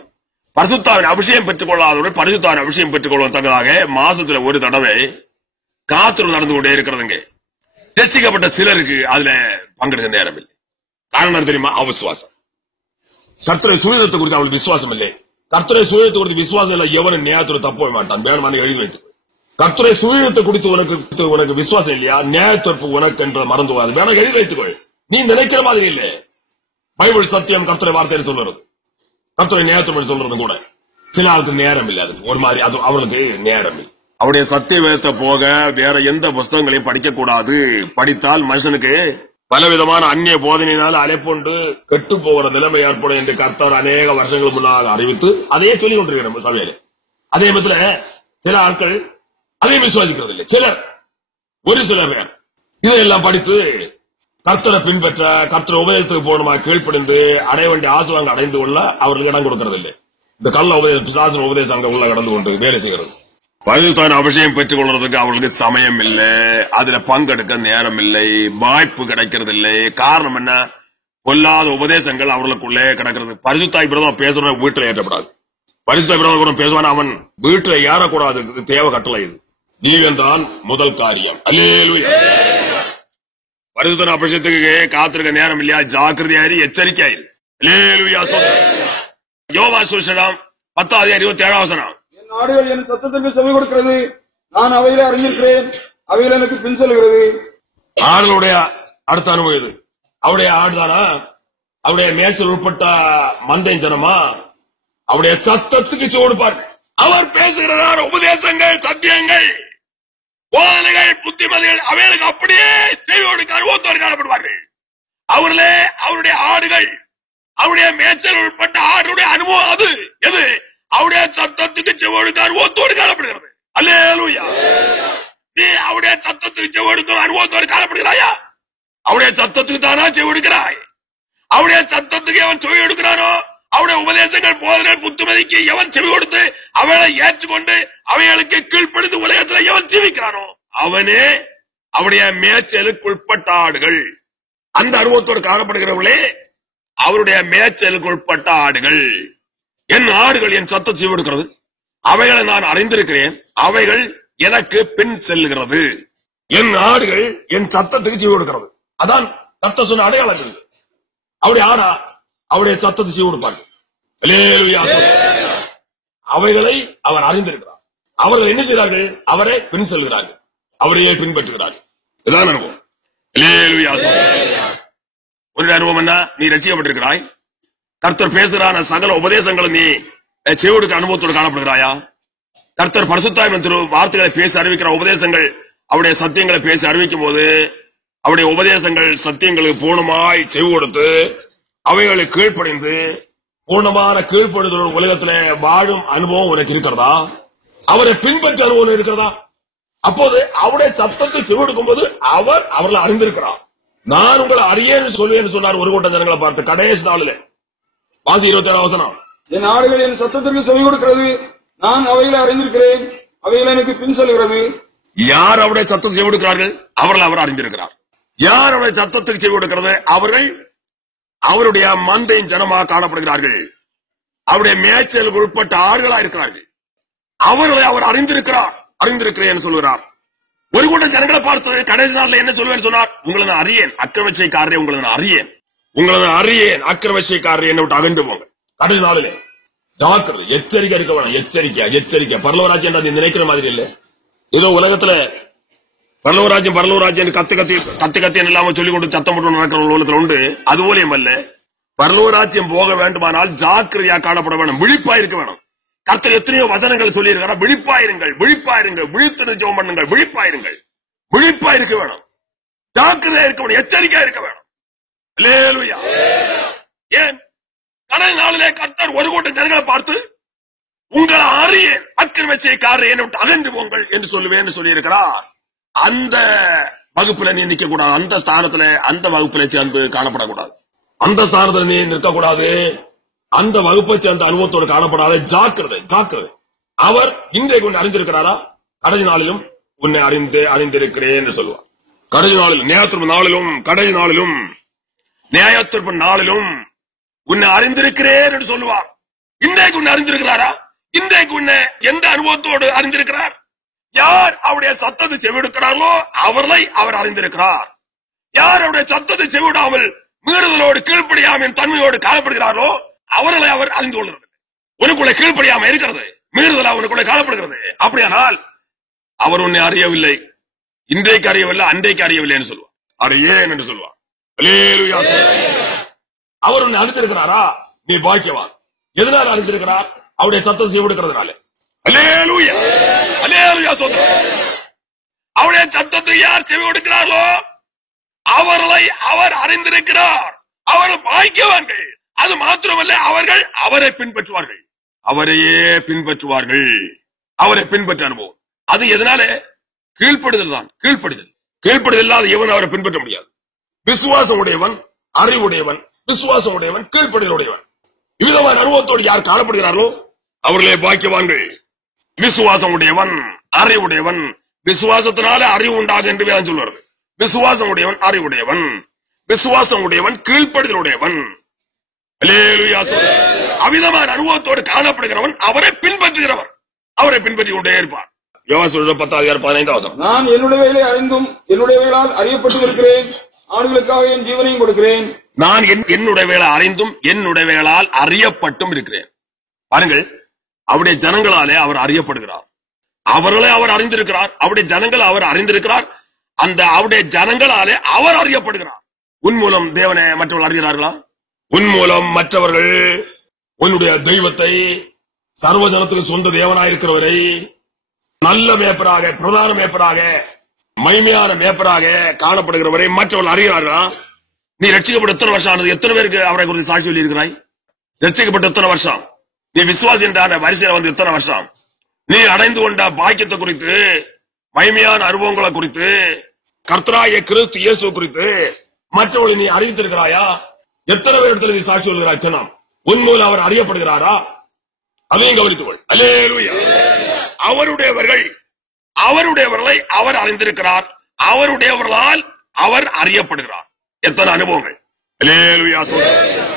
பரிசுத்தாவின் அபிஷேகம் பெற்றுக் கொள்ளாதவர்கள் பரிசுத்தாவின் அபிஷேகம் பெற்றுக் கொள்வதற்கு தக்கதாக மாசத்துல ஒரு தடவை காத்திருப்பு நடந்து கொண்டே இருக்கிறதுங்க. ரட்சிக்கப்பட்ட சிலருக்கு அதுல பங்கெடுக்க நேரம் இல்லை. காரணம் தெரியுமா? அவிசுவாசம். கர்த்தருடைய சுயத்தை குறித்து அவளுக்கு விசுவாசம் இல்லை. கர்த்தருடைய சுயத்தை குறித்து விசுவாசம் இல்லை எவனும் நியாயத்தோடு தப்ப மாட்டான். வேணுமான எழுதி வைத்து கர்த்தருடைய சுயத்தை குறித்து உனக்கு விசுவாசம் இல்லையா? நியாயத்தொற்பு உனக்கு என்ற மறந்து போகாது. வேணா எழுதி வைத்துக்கொள். நீ நினைக்கிற மாதிரி இல்லை. பைபிள் சத்தியம் கர்த்தருடைய வார்த்தையை சொல்றது, கர்த்தருடைய நியாயத்தொற்பு சொல்றது கூட சில ஆளுக்கு நேரம் இல்லை. அது ஒரு மாதிரி அது அவளுக்கு நேரம் இல்லை. அவருடைய சத்திய வேதத்தை போக வேற எந்த புஸ்தகங்களையும் படிக்க கூடாது. படித்தால் மனுஷனுக்கு பலவிதமான அந்நிய போதனையினால் அலைப்பொண்டு கெட்டு போகிற நிலைமை ஏற்படும் என்று கர்த்தர் அநேக வருஷங்களுக்கு முன்னால் அறிவித்து அதையே சொல்லிக் கொண்டிருக்கிற சபையில. அதே மத்தில சில ஆட்கள் அதையும் விசுவாசிக்கிறது இல்லை. சிலர், ஒரு சில பேர் இதையெல்லாம் படித்து கர்த்தரை பின்பற்ற கர்த்தர் உபதேசத்துக்கு போகணுமா கீழ்ப்படிந்து அடைய வேண்டிய ஆசுவாங்க அடைந்து கொள்ள அவர்களுக்கு இடம் கொடுக்கிறது இல்லை. இந்த கள்ள உபதேசம் பிசாசின் உபதேசம் அங்க உள்ள கடந்து கொண்டு வேலை செய்கிறது. பரிசுத்தான அபிஷேகம் பெற்றுக் கொள்றதுக்கு அவர்களுக்கு சமயம் இல்லை, அதுல பங்கெடுக்க நேரம் இல்லை, வாய்ப்பு கிடைக்கிறது இல்லை. காரணம் என்ன? பொல்லாத உபதேசங்கள் அவர்களுக்குள்ளே கிடக்கிறது. பரிசுத்தாய் பிரதம் பேசுறவன் வீட்டுல ஏற்றப்படாது. பரிசுத்தாய் பிரதம் பேசுவான் அவன் வீட்டுல ஏறக்கூடாது. தேவை கட்டளை இது. ஜீவன் தான் முதல் காரியம். அல்லேலூயா. பரிசுத்தான அபிஷேகத்துக்கு காத்திருக்க நேரம் இல்லையா? ஜாக்கிரதையாயிரு, எச்சரிக்கையாயிரு. அல்லேலூயா. யோவான் சுவிசேஷம் 10:27 என் ஆடுகள் என் சத்தத்திற்கு செவி கொடுக்கிறது, நான் அவையில அறிந்திருக்கிறேன், அவையில் எனக்கு பின் செல்கிறது. ஆடுகளுடைய அடுத்த அனுபவம் இது. அவருடைய ஆடுதானா? அவருடைய மேய்ச்சல் உட்பட்ட மந்தை ஜனமா? அவருடைய சத்தத்துக்கு செவி கொடுப்பார். அவர் பேசுகிறதான உபதேசங்கள், சத்தியங்கள், போதனைகள், புத்திமதிகள் அவைகளுக்கு அப்படியே செவி கொடுக்க அனுபவத்தோடு காணப்படுவார்கள். அவர்களே அவருடைய ஆடுகள். அவருடைய மேய்ச்சல் உட்பட்ட ஆடுடைய அனுபவம் அது எது? அவருடைய சத்தத்துக்கு செவிடுக்க அனுபவத்தோடு காணப்படுகிறது. அல்லேலூயா. நீ அவருடைய சத்தத்துக்கு செவிடுக்க அனுபவத்தோடு காணப்படுகிறாயா? அவருடைய சத்தத்துக்கு தானா செவிடுக்கிறாய்? அவருடைய சத்தத்துக்கு எவன் செவி எடுக்கிறானோ, அவருடைய உபதேசங்கள், போதனைகள், புத்துமதிக்கு எவன் செவி கொடுத்து அவளை ஏற்றுக்கொண்டு அவைகளுக்கு கீழ்ப்படுத்தி உலகத்தில் எவன் ஜீவிக்கிறானோ அவனே அவருடைய மேய்ச்சலுக்குட்பட்ட ஆடுகள். அந்த அனுபவத்தோடு காணப்படுகிறவர்களே அவருடைய மேய்ச்சலுக்குட்பட்ட ஆடுகள். என் ஆடுகள் என் சத்தத்தை செவி கொடுக்கிறது, அவைகளை நான் அறிந்திருக்கிறேன், அவைகள் எனக்கு பின் செல்லுகிறது. என் ஆடுகள் என் சத்தத்துக்கு செவி கொடுக்கிறது. அதான் கர்த்தர் சொன்ன அடையாளங்கள். அவருடைய ஆடா அவருடைய சத்தத்தை செவி கொடுப்பார்கள். அவைகளை அவர் அறிந்திருக்கிறார். அவர்கள் என்ன செய்கிறார்கள்? அவரை பின் செல்கிறார்கள், அவரையே பின்பற்றுகிறார்கள். இதான் அனுபவம். ஒரு அனுபவம் என்ன? நீ ரட்சிக்கப்பட்டிருக்கிறாய், கர்த்தர் பேசுகிறான சகல உபதேசங்களை நீ செவிடுக்க அனுபவத்தோடு காணப்படுகிறாயா? கர்த்தர் பரிசுத்தாவின் திரு வார்த்தைகளை பேசி அறிவிக்கிற உபதேசங்கள், அவருடைய சத்தியங்களை பேசி அறிவிக்கும் போது அவருடைய உபதேசங்கள் சத்தியங்களுக்கு பூர்ணமாய் செவி கொடுத்து அவைகளை கீழ்ப்படிந்து பூர்ணமான கீழ்ப்படுதல் உலகத்திலே வாழும் அனுபவம் உனக்கு இருக்கிறதா? அவரை பின்பற்ற அனுபவம் இருக்கிறதா? அப்போது அவருடைய சத்தத்தை செவி கொடுக்கும் போது அவர்களை அறிந்திருக்கிறார். நான் உங்களை அறியேன்னு சொல்வேன்னு சொன்னார் ஒரு கூட்ட ஜனங்களை பார்த்து கடைசி நாளிலே. வாசி 27 என் ஆடுகள் என் சத்தத்திற்கு செவி கொடுக்கிறது, நான் அவையில அறிந்திருக்கிறேன், அவையில் எனக்கு பின் செல்கிறது. யார் அவருடைய சத்தத்தை செவி கொடுக்கிறார்கள்? அவர்கள் அவர் அறிந்திருக்கிறார். யார் அவருடைய சத்தத்துக்கு செவி கொடுக்கிறது? அவர்கள் அவருடைய மந்தையின் ஜனமாக காணப்படுகிறார்கள், அவருடைய மேய்ச்சலுக்கு உட்பட்ட ஆடுகளா இருக்கிறார்கள். அவர்களை அவர் அறிந்திருக்கிறேன் சொல்கிறார். ஒரு கூட்டம் ஜனங்களை பார்த்து கடைசி நாளில் என்ன சொல்லுவேன் சொன்னார்? உங்களை நான் அறியேன், அக்கிரமச்சைக்காரரே, உங்களை நான் அறியேன், உங்களை நான் அறியேன், அக்கிரமச்சைக்காரரே, என்னை விட்டு அகன்று போங்க. கடைசி நாளிலே ஜாக்கிரதை, எச்சரிக்கை இருக்க வேணும். எச்சரிக்கை. பரலோகராஜ்யம் அது நினைக்கிற மாதிரி இல்ல. ஏதோ உலகத்துல பரலோகராஜ்யம் கத்தி இல்லாம சொல்லிக் கொண்டு சத்தம் போட்டு நடக்கிற உலகத்துல உண்டு. அது போலியும் அல்ல. பரலோகராஜ்யம் போக வேண்டுமானால் ஜாக்கிரதையா காணப்பட வேணும், விழிப்பா இருக்க வேணும். கர்த்தர் எத்தனையோ வசனங்கள் சொல்லி இருக்கிறார். விழிப்பாயிருங்கள், விழித்து ஜெபம் பண்ணுங்கள், விழிப்பா இருக்க வேணும், ஜாக்கிரதையா இருக்க வேணும், எச்சரிக்கையா இருக்க வேணும். அல்லேலூயா. ஏன்? கடைசி நாளிலே கர்த்தர் ஒரு கூட்டம் ஜனங்களை பார்த்து உங்கள் அறியேன், அக்கிரம செய்யக்காரர் என்னை விட்டு அகன்று போங்கள் என்று சொல்லுவேன் சொல்லி இருக்கிறார். அந்த வகுப்புல நீ நிக்க கூடாது, அந்த ஸ்தானத்துல அந்த வகுப்புல சேர்ந்து காணப்படக்கூடாது, அந்த ஸ்தானத்துல நீ நிற்கக்கூடாது, அந்த வகுப்பை சேர்ந்த அனுபவத்தோடு காணப்படாத. ஜாக்கிரதை ஜாக்கிரதை. அவர் இன்றைக்கு உன்னை அறிந்திருக்கிறாரா? கடைசி நாளிலும் உன்னை அறிந்திருக்கிறேன் என்று சொல்லுவார். கடைசி நாளிலும், நியாயத்தீர்ப்பு நாளிலும், கடைசி நாளிலும், நியாயத்தீர்ப்பு நாளிலும் உன்னை அறிந்திருக்கிறேன் என்று சொல்லுவார். இன்றைக்கு உன்னை அறிந்திருக்கிறாரா? இன்றைக்கு உன்னை எந்த அனுபவத்தோடு அறிந்திருக்கிறார்? யார் அவருடைய சத்தத்தை செவிடுக்கிறார்களோ அவர்களை அவர் அறிந்திருக்கிறார். யார் அவருடைய சத்தத்தை செவிடாமல் மீறுதலோடு கீழ்ப்படியாமல் தன்மையோடு காணப்படுகிறார்களோ அவர்களை அவர் அறிந்து கொள்கிறது. உனக்குள்ள கீழ்ப்படியாம இருக்கிறது, மீறுதலா உனக்குள்ள காணப்படுகிறது. அப்படியானால் அவர் உன்னை அறியவில்லை, இன்றைக்கு அறியவில்லை, அன்றைக்கு அறியவில்லை என்று சொல்லுவார். அறியேன் என்று சொல்லுவார். அல்லேலூயா. அவர் உன்னை அறிந்திருக்கிறாரா? நீ பாக்கியவான். எதனால் அறிந்திருக்கிறார்? அவருடைய சத்தத்தை செவிடுக்கிறதுனால. அல்லேலூயா அல்லேலூயா. அவருடைய சத்தத்தை யார் செவி கொடுக்கிறார்களோ அவர்களை அவர் அறிந்திருக்கிறார். அவர்கள் பாக்கியவான்கள். அது மாத்திரமல்ல, அவர்கள் அவரை பின்பற்றுவார்கள், அவரையே பின்பற்றுவார்கள். அவரை பின்பற்ற அனுபவம் அது எதனால? கீழ்ப்படுதல் தான். கீழ்ப்படுதல் இல்லாத எவன் அவரை பின்பற்ற முடியாது. விசுவாசம் உடையவன், அறிவுடையவன், விசுவாசம் உடையவன், கீழ்ப்படுதலுடையவன். இவ்விதமான அனுபவத்தோடு யார் காணப்படுகிறார்களோ அவர்களே பாக்கியவான்கள். விசுவாசம் உடையவன், அறிவுடையவன். விசுவாசத்தினால அறிவு உண்டாகும் என்று வேதம் சொல்லுகிறது. விசுவாசம் உடையவன் அறிவுடையவன், விசுவாசம் உடையவன் கீழ்ப்படுதலுடையவன். அவ்விதமான அனுபவத்தோடு காணப்படுகிறவன் அவரை பின்பற்றுகிறவன், அவரை பின்பற்றி கொண்டே இருப்பார். யோவான் 10:15. நான் என்னுடைய வேலை அறிந்தும் என்னுடைய வேளால் அறியப்பட்டு இருக்கிறேன், ஆடுகளுக்காக என் ஜீவனையும் கொடுக்கிறேன். நான் என்னுடைய வேலை அறிந்தும் என்னுடைய வேளால் அறியப்பட்டும் இருக்கிறேன். பாருங்கள், அவருடைய ஜனங்களாலே அவர் அறியப்படுகிறார். அவர்களை அவர் அறிந்திருக்கிறார். அவருடைய ஜனங்கள் அவர் அறிந்திருக்கிறார். அந்த அவருடைய ஜனங்களாலே அவர் அறியப்படுகிறார். உன் மூலம் தேவனை மற்றவர்கள் அறிகிறார்களா? உன் மூலம் மற்றவர்கள் உன்னுடைய தெய்வத்தை, சர்வ ஜனத்துக்கு சொந்த தேவனாயிருக்கிறவரை, நல்ல மேப்பராக, பிரதான மேப்பராக, மைமையான மேப்பராக காணப்படுகிறவரை மற்றவர்கள் அறிகிறார்களா? நீ ரட்சிக்கப்பட்ட எத்தனை வருஷம் ஆனது? எத்தனை பேருக்கு அவரை குறித்து சாட்சி சொல்லி இருக்கிறாய்? ரட்சிக்கப்பட்ட எத்தனை வருஷம்? நீ விசுவாசி என்ற வரிசையில் வந்து எத்தனை வருஷம்? நீ அடைந்து கொண்ட பாக்கியத்தை குறித்து, மகிமையான அனுபவங்களை குறித்து, கர்த்தராகிய கிறிஸ்து இயேசு குறித்து மற்றவர்களை நீ அறிவித்திருக்கிறாயா? எத்தனை பேர் இடத்துல நீ சாட்சி சொல்கிறாய்? தினம் உன் மூலம் அவர் அறியப்படுகிறாரா? அதையும் கவனித்துக்கொள். அல்லேலூயா. அவருடையவர்களை அவர் அறிந்திருக்கிறார். அவருடையவர்களால் அவர் அறியப்படுகிறார். எத்தனை அனுபவங்கள்! அல்லேலூயா.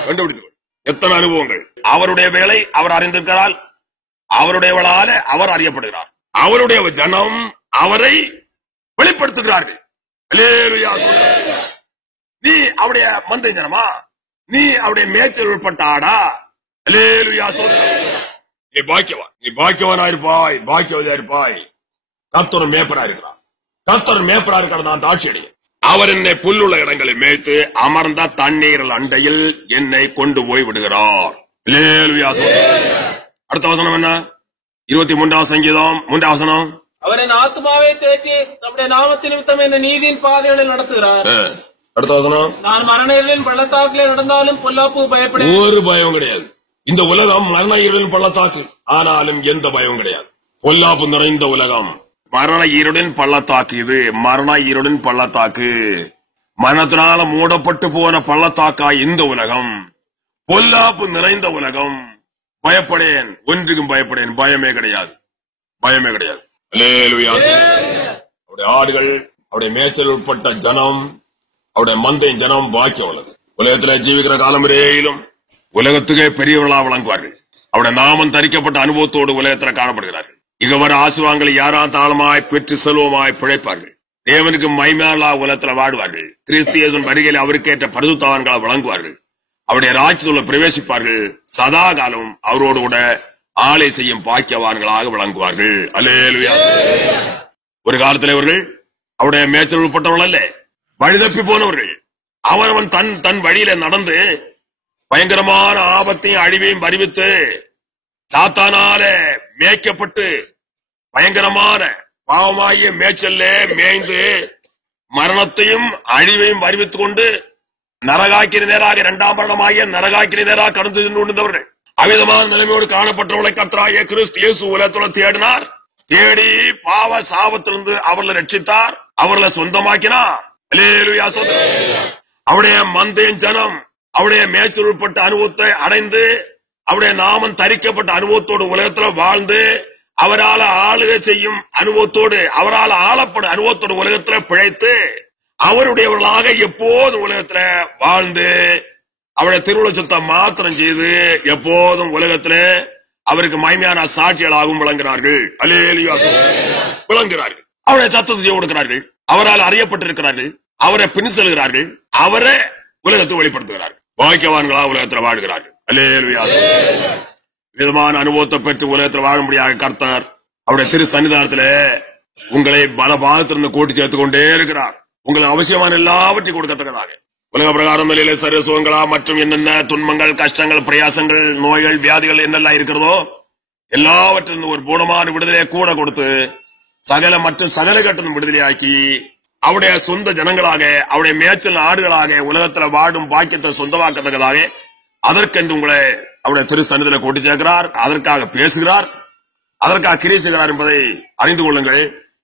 கண்டுபிடித்துக்கொள். எத்தனை அனுபவங்கள்! அவருடைய வேலை அவர் அறிந்திருக்கிறார். அவருடையவளால அவர் அறியப்படுகிறார். அவருடைய ஜனம் அவரை வெளிப்படுத்துகிறார்கள். அல்லேலூயா. நீ அவருடைய மந்தை ஜனமா? நீ அவருடைய மேய்ச்சல் உட்பட்ட ஆடா? அல்லேலூயா. நீ பாக்கியவான், நீ பாக்கியவானாயிருப்பாய், பாக்கியவதியாயிருப்பாய். கர்த்தர் மேய்ப்பரா இருக்கிறார். கர்த்தர் மேய்ப்பரா இருக்கிறது நான் தாட்சி அடைகிறேன். அவர் என்னை புல்லுள்ள இடங்களை மேய்த்து அமர்ந்த தண்ணீரில் அண்டையில் என்னை கொண்டு போய் விடுகிறார். அல்லேலூயா. அடுத்த வசனம் என்ன? 23ஆம் சங்கீதம் 3ஆம் வசனம். அவர் என் ஆத்மாவை தேற்றி நம்முடைய நாமத்தின் நிமித்தம் என்ன நீதியின் பாதைகளில் நடத்துகிறார். அடுத்த வசனம். நான் மரண இருளின் பள்ளத்தாக்கிலே நடந்தாலும் பொல்லாப்பு பயப்பட ஒரு பயம் கிடையாது. இந்த உலகம் மரண இருளின் பள்ளத்தாக்கு, ஆனாலும் எந்த பயம் கிடையாது. பொல்லாப்பு நிறைந்த உலகம், மரண இருளின் பள்ளத்தாக்கு. இது மரண இருளின் பள்ளத்தாக்கு, மரணத்தினால மூடப்பட்டு போன பள்ளத்தாக்கா இந்த உலகம். பொல்லாப்பு நிறைந்த உலகம். பயப்படேன், ஒன்றுக்கும் பயப்படேன். பயமே கிடையாது, பயமே கிடையாது. அல்லேலூயா. அவருடைய ஆடுகள், அவருடைய மேய்ச்சல் உட்பட்ட ஜனம், அவருடைய மந்தை ஜனம் பாக்கிய உலகம். உலகத்தில் ஜீவிக்கிற காலம் வரையிலும் உலகத்துக்கே பெரியவர்களாக விளங்குவார்கள். அவருடைய நாமம் தரிக்கப்பட்ட அனுபவத்தோடு உலகத்தில் காணப்படுகிறார்கள். இக வர ஆசீர்வாதங்களை யாரா தாளமாய் பெற்று செல்வமாய் பிழைப்பார்கள். தேவனுக்கு மகிமையான உலகத்தில் வாடுவார்கள். கிறிஸ்து இயேசுவின் வருகையில் அவருக்கேற்ற பரிசுத்தவான்களாக விளங்குவார்கள். அவருடைய ராஜ்யத்துக்குள்ள பிரவேசிப்பார்கள். சதா காலம் அவரோடு கூட ஆளை செய்யும் பாக்கியவான்களாக விளங்குவார்கள். அல்லேலூயா. ஒரு காலத்தில் இவர்கள் அவருடைய மேய்ச்சல் உட்பட்டவர்கள் அல்ல, வழிதப்பி போனவர்கள். அவன் தன் வழியில நடந்து பயங்கரமான ஆபத்தையும் அழிவையும் அறிவித்து சாத்தானால மேய்க்கப்பட்டு பயங்கரமான பாவமாகிய மேய்ச்சல்ல மேய்ந்து மரணத்தையும் அழிவையும் அறிவித்துக் கொண்டு நரகாக்கிற நேராக 2ஆம் மரணமாகிய நரகாக்கிற நேராக கடந்து கொண்டிருந்தவர்கள். அவிதமான நிலைமையோடு காணப்பட்டவர்களை கர்த்தராகிய கிறிஸ்து இயேசு உலகத்துல தேடினார். தேடி பாவ சாபத்திலிருந்து அவர்களை ரட்சித்தார், அவர்களை சொந்தமாக்கினார். அல்லேலூயா. அவருடைய மந்தையின் ஜனம் அவருடைய மேய்ச்சல் உட்பட்ட அனுபவத்தை அடைந்து அவருடைய நாமம் தரிக்கப்பட்ட அனுபவத்தோடு உலகத்தில் வாழ்ந்து அவரால் ஆளுகை செய்யும் அனுபவத்தோடு அவரால் ஆளப்படும் அனுபவத்தோடு உலகத்தில் பிழைத்து அவருடையவர்களாக எப்போதும் உலகத்தில் வாழ்ந்து அவருடைய திருவுளச்சத்தை மாத்திரம் செய்து எப்போதும் உலகத்தில் அவருக்கு மகிமையான சாட்சிகளாகவும் விளங்குகிறார்கள். அல்லேலூயா. விளங்குகிறார்கள். அவருடைய சத்தத்தை கொடுக்கிறார்கள், அவரால் அறியப்பட்டிருக்கிறார்கள், அவரை பின் செல்கிறார்கள், அவரை உலகத்தை வெளிப்படுத்துகிறார்கள். பாக்கியவான்களா உலகத்தில் வாழ்கிறார்கள். அல்லேலூயா. விதமான அனுபவத்தை பெற்று உலகத்தில் வாழும்படியாக கர்த்தர் அவருடைய திரு சன்னிதானத்தில் உங்களை பல பாகத்திலிருந்து கூட்டி சேர்த்துக் கொண்டே இருக்கிறார். உங்களுக்கு அவசியமான எல்லாவற்றையும் கொடுக்கத்தக்கதாக உலக பிரகாரம் நிலையில சரி சுகங்களா மற்றும் என்னென்ன துன்பங்கள், கஷ்டங்கள், பிரயாசங்கள், நோய்கள், வியாதிகள் என்னெல்லாம் இருக்கிறதோ எல்லாவற்றிலிருந்து ஒரு பூர்ணமான விடுதலையை கூட கொடுத்து சகல கட்டணம் விடுதலையாக்கி அவருடைய சொந்த ஜனங்களாக அவருடைய மேய்ச்சல் ஆடுகளாக உலகத்தில் வாடும் பாக்கியத்தை சொந்தமாக்கத்தக்கதாக அதற்கென்று உங்களை அவருடைய திரு சன்னிதியில் கூட்டி சேர்க்கிறார். அதற்காக பேசுகிறார், அதற்காக கிரியை செய்கிறார் என்பதை அறிந்து கொள்ளுங்கள்.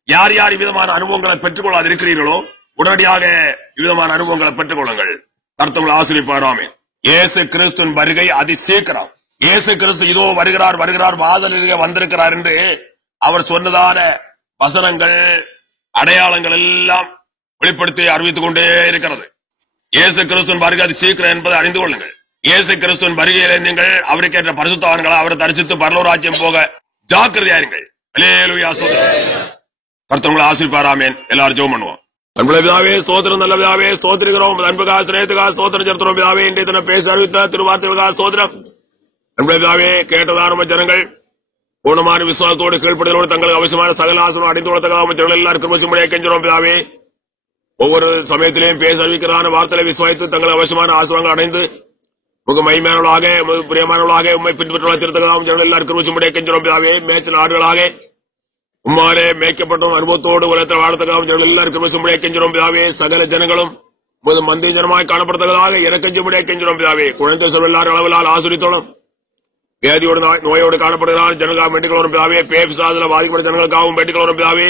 யார் யார் விதமான அனுபவங்களை பெற்றுக் கொள்ளாது இருக்கிறீர்களோ உடனடியாக விதமான அனுபவங்களை பெற்றுக் கொள்ளுங்கள். கர்த்தர் ஆசீர்வதிப்பாராமே. இயேசு கிறிஸ்துவின் வருகை அதிசீக்கிரம். இயேசு கிறிஸ்து இதோ வருகிறார் வருகிறார் வாசலிலே வந்திருக்கிறார் என்று அவர் சொன்னதான வசனங்கள் அடையாளங்கள் எல்லாம் வெளிப்படுத்தி அறிவித்துக் கொண்டே இருக்கிறது. இயேசு கிறிஸ்துவின் வருகை அதிசீக்கிரம் என்பதை அறிந்து கொள்ளுங்கள். இயேசு கிறிஸ்துவின் வருகையிலே நீங்கள் அவருக்கேற்ற பரிசுத்தவான்களை அவரை தரிசித்து பரலோராஜ்யம் போக ஜாக்கிரதையாருங்கள். அல்லேலூயா. கர்த்தர் ஆசீர்வதிப்பாராமே. எல்லாரும் ஜெபம் பண்ணுவோம். அன்புள்ள பிதாவே, ஸ்தோத்திரம். நல்ல பிதாவே, ஸ்தோத்திரிக்கிறோம். அன்புக்காக சிநேகத்துக்காக ஸ்தோத்திரம் செலுத்துறோம் பிதாவே. இன்றைய தினம் பேச அறிவித்த திருவார்த்தைகளுக்காக ஸ்தோத்திரம். அன்புள்ள பிதாவே, கேட்டதான ஜனங்கள் பூர்ணமான விசுவாசத்தோடு கீழ்ப்படுதலோடு தங்களுக்கு அவசியமான சகல ஆசனம் அடைந்து கொடுத்ததாக எல்லாரும் கிருபையும்படியாக கெஞ்சுறோம் பிதாவே. ஒவ்வொரு சமயத்திலேயும் பேச அறிவிக்கிறதான வார்த்தையை விசுவாசித்து தங்கள் அவசியமான ஆசனங்கள் அடைந்து உங்க மகிமையானவர்களாக பிரியமானவர்களாக உண்மை பின்பற்ற வச்சிருந்ததாகவும் ஜனங்கள் எல்லாரும் கிருபையும்படியாக கெஞ்சுறோம் பிதாவே. மேய்ச்சல் ஆடுகளாக உம்மாலே மேய்க்கப்பட்டும் அனுபவத்தோடு உலகத்தில் வாழத்தக்காகவும் ஜனங்கள் எல்லாரும் கிருபையும்படியாக கெஞ்சுறோம் பிதாவே. சகல ஜனங்களும் மந்திய ஜனமாய் காணப்படத்தக்கதாக இறக்கஞ்சும்படியாக கெஞ்சுறோம் பிதாவே. குழந்தை சொல்ல எல்லாரும் அளவிலால் ஆசிரியத்தோடும் வியாதியோடு நோயோடு காணப்படுகிறார் ஜனங்களுக்காக வேண்டிக் வரும் பிதாவே. பேபிசாதுல பாதிக்கப்பட்ட ஜனங்களுக்காகவும் வேண்டிக் வரும் பிதாவே.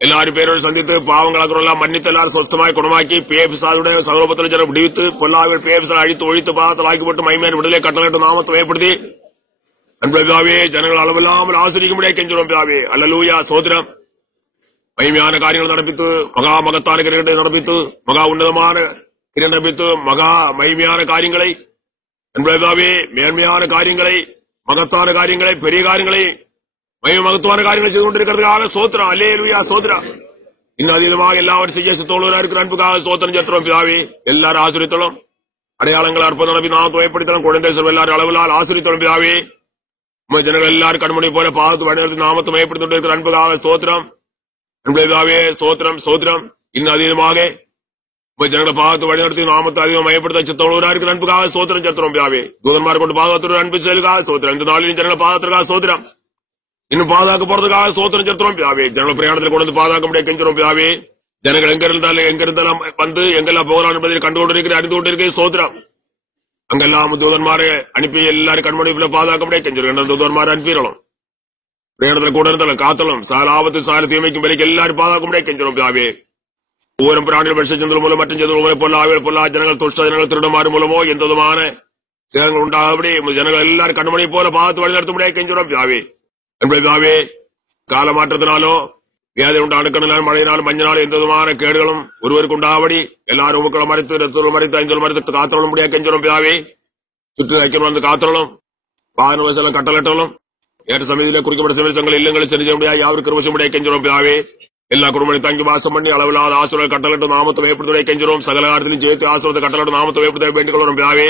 எல்லாரும் பேரோடு சந்தித்து பாவங்களாக்கிறோம் மன்னித்து எல்லாரும் சொத்தமாய் குணமாக்கி பேபிசாதுடைய சகோபத்தில் ஜனம் விடுவித்து பொல்லாவில் பேபிசால் அழித்து ஒழித்து பாதத்தில் ஆக்கிப்பட்டு மகிமையான விடுதலை கட்டளை நாமத்தை ஏற்படுத்தி அன்பு பிதாவே ஜனங்கள் அளவில்லாமல் ஆசிரிக்கும்படியாக கெஞ்சுறோம் பிதாவே. அல்லேலூயா. சோத்திரம். மகிமையான காரியங்கள் நடப்பித்து மகா மகத்தான கிரீடத்தை நடப்பித்து மகா உன்னதமான கிரீடம் நடப்பித்து மகா மகிமையான காரியங்களை என்பதாவே மேன்மையான காரியங்களை மகத்தான காரியங்களை பெரிய காரியங்களை மகத்துவான காரியங்களை செய்து கொண்டிருக்கிறதுக்காக சோத்திரம். அல்லேலூயா. சோத்திரம். இன்னும் அதிகமாக எல்லாவற்றையும் செய்ய சுத்தோடு இருக்கிற அன்புக்காக சோத்திரம் செலுத்துறோம் பிதாவே. எல்லாரும் ஆசிரியத்தோம் அடையாளங்கள் அற்புதம் நடப்பி நான் துவைப்படுத்தலாம் குழந்தை சொல்ல எல்லாரும் அளவிலால் ஆசிரியத்தோம் பிதாவே. ஜனங்கள் எல்லாரும் கண்மணி போல பாவத்து வழிநடத்தி நாமத்தை மயப்படுத்தி கொண்டிருக்கிற அன்புக்காக சோத்திரம். அன்புதாவே சோத்திரம். சோத்திரம். இன்னும் அதிகமாக ஜனங்களை பாவத்து வழிநடத்தி நாமத்தை அதிகம் மயப்படுத்த சித்தோடு இருக்கிற அன்புக்காக சோத்திரம் செலுத்துறோம் பிதாவே. தூதன்மார் கொண்டு பாதத்தோடு அன்பு செயலுக்காக சோத்திரம். இந்த நாளில் ஜனங்களை பாதத்திற்காக சோத்திரம். இன்னும் பாதுகாக்க போறதுக்காக சோத்திரம் செலுத்துறோம் பிதாவே. ஜனங்கள் பிரயாணத்தில் கொண்டு வந்து பாதுகாக்க முடியாது கெஞ்சுறோம் பிதாவே. ஜனங்கள் எங்க இருந்தாலும் வந்து எங்கெல்லாம் போகலாம் என்பதை கண்டுகொண்டிருக்கிற அறிந்து கொண்டிருக்கிற சோத்திரம். அங்கெல்லாம் தூதன்மாரை அனுப்பி எல்லாரும் கண்மணிப்புல பாதுகாக்க முடியாது கெஞ்சுறோம். தூதன்மாரை அனுப்பிடணும். பிரயாணத்தில் கூட இருந்தாலும் காத்தலும் சால ஆபத்து சால தீமைக்கும் விலைக்கு எல்லாரும் பாதுகாக்க முடியாது கெஞ்சுறோம் பிதாவே. ஒவ்வொரு பிராணிகள் வருஷச்சந்திர மூலம் மற்றும் சந்திர பொல்லா ஜனங்கள் துஷ்ட ஜனங்கள் திருடமாறு மூலமோ எந்த விதமான சேதங்கள் உண்டாகபடி ஜனங்கள் எல்லாரும் கண்மணி போல பாதுகாத்து வழி நடத்த முடியாது கெஞ்சுறோம் பிதாவே. என்பதாவே கால மாற்றத்தினாலோ வியாதி உண்டாடுக்கணும் மழையினாலும் மஞ்சனாலும் எந்த விதமான கேடுகளும் ஒருவருக்கு உண்டாகபடி எல்லாரும் உமக்களை மறைத்து ரத்தூர் மறைத்து ஐந்து மறைத்து காத்தலும் முடியாது கெஞ்சலும் பிதாவே. சுற்று வைக்கணும் வந்து காத்தலும் வாகன வசலம் கட்டளட்டலும் ஏற்ற சமயத்திலே குறிக்கப்பட்ட சமயங்கள் இல்லங்களை சரி செய்ய முடியாது யாருக்கு வசம் முடியாது கெஞ்சலும் பிதாவே. எல்லா குடும்பங்களை தங்கி வாசம் பண்ணி அளவில்லாத ஆசிரியர் கட்டளட்டும் நாமத்தை ஏற்படுத்த கெஞ்சரும் சகல காலத்திலும் ஜெயித்து ஆசிரியத்தை கட்டளட்டும் நாமத்தை ஏற்படுத்த வேண்டிக் கொள்ளும் பிதாவே.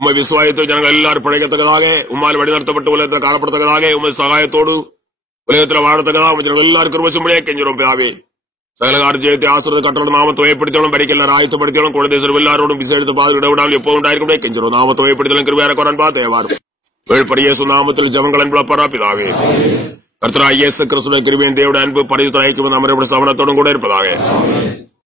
உண்மை விசுவாயத்தை ஜனங்கள் எல்லாரும் பிழைக்கத்தக்கதாக உம்மால் வழிநடத்தப்பட்டு உலகத்தில் காணப்படத்தக்கதாக உண்மை சகாயத்தோடு உலகத்தில் வாழத்தக்கதாக ஜனங்கள் எல்லாரும் கிருபையும்படியாக கெஞ்சுறோம் பிதாவே. சகல கால ஜெயத்தை ஆசிரியத்தை கட்டளட்டும் நாமத்தை ஏற்படுத்தலும் பறிக்க எல்லாரும் ஆயத்தப்படுத்தலும் குழந்தை எல்லாரோடும் விசேஷத்தை பாது விடவிடாமல் எப்போது உண்டாயிருக்கும் கெஞ்சுறோம். நாமத்தை ஏற்படுத்தலும் கிருபையாக குரான் பார்த்து ஏவாரும் வேழ்பரிய நாமத்தில் ஜபங்கள் என்பளப்பரா பிதாவே. கர்த்தராகிய இயேசு கிறிஸ்துவின் கிருபையின் தேவனுடைய அன்பு பரிசுத்த ஐக்கியம் நம்முடைய சமணத்தோடும் கூட இருப்பதாக.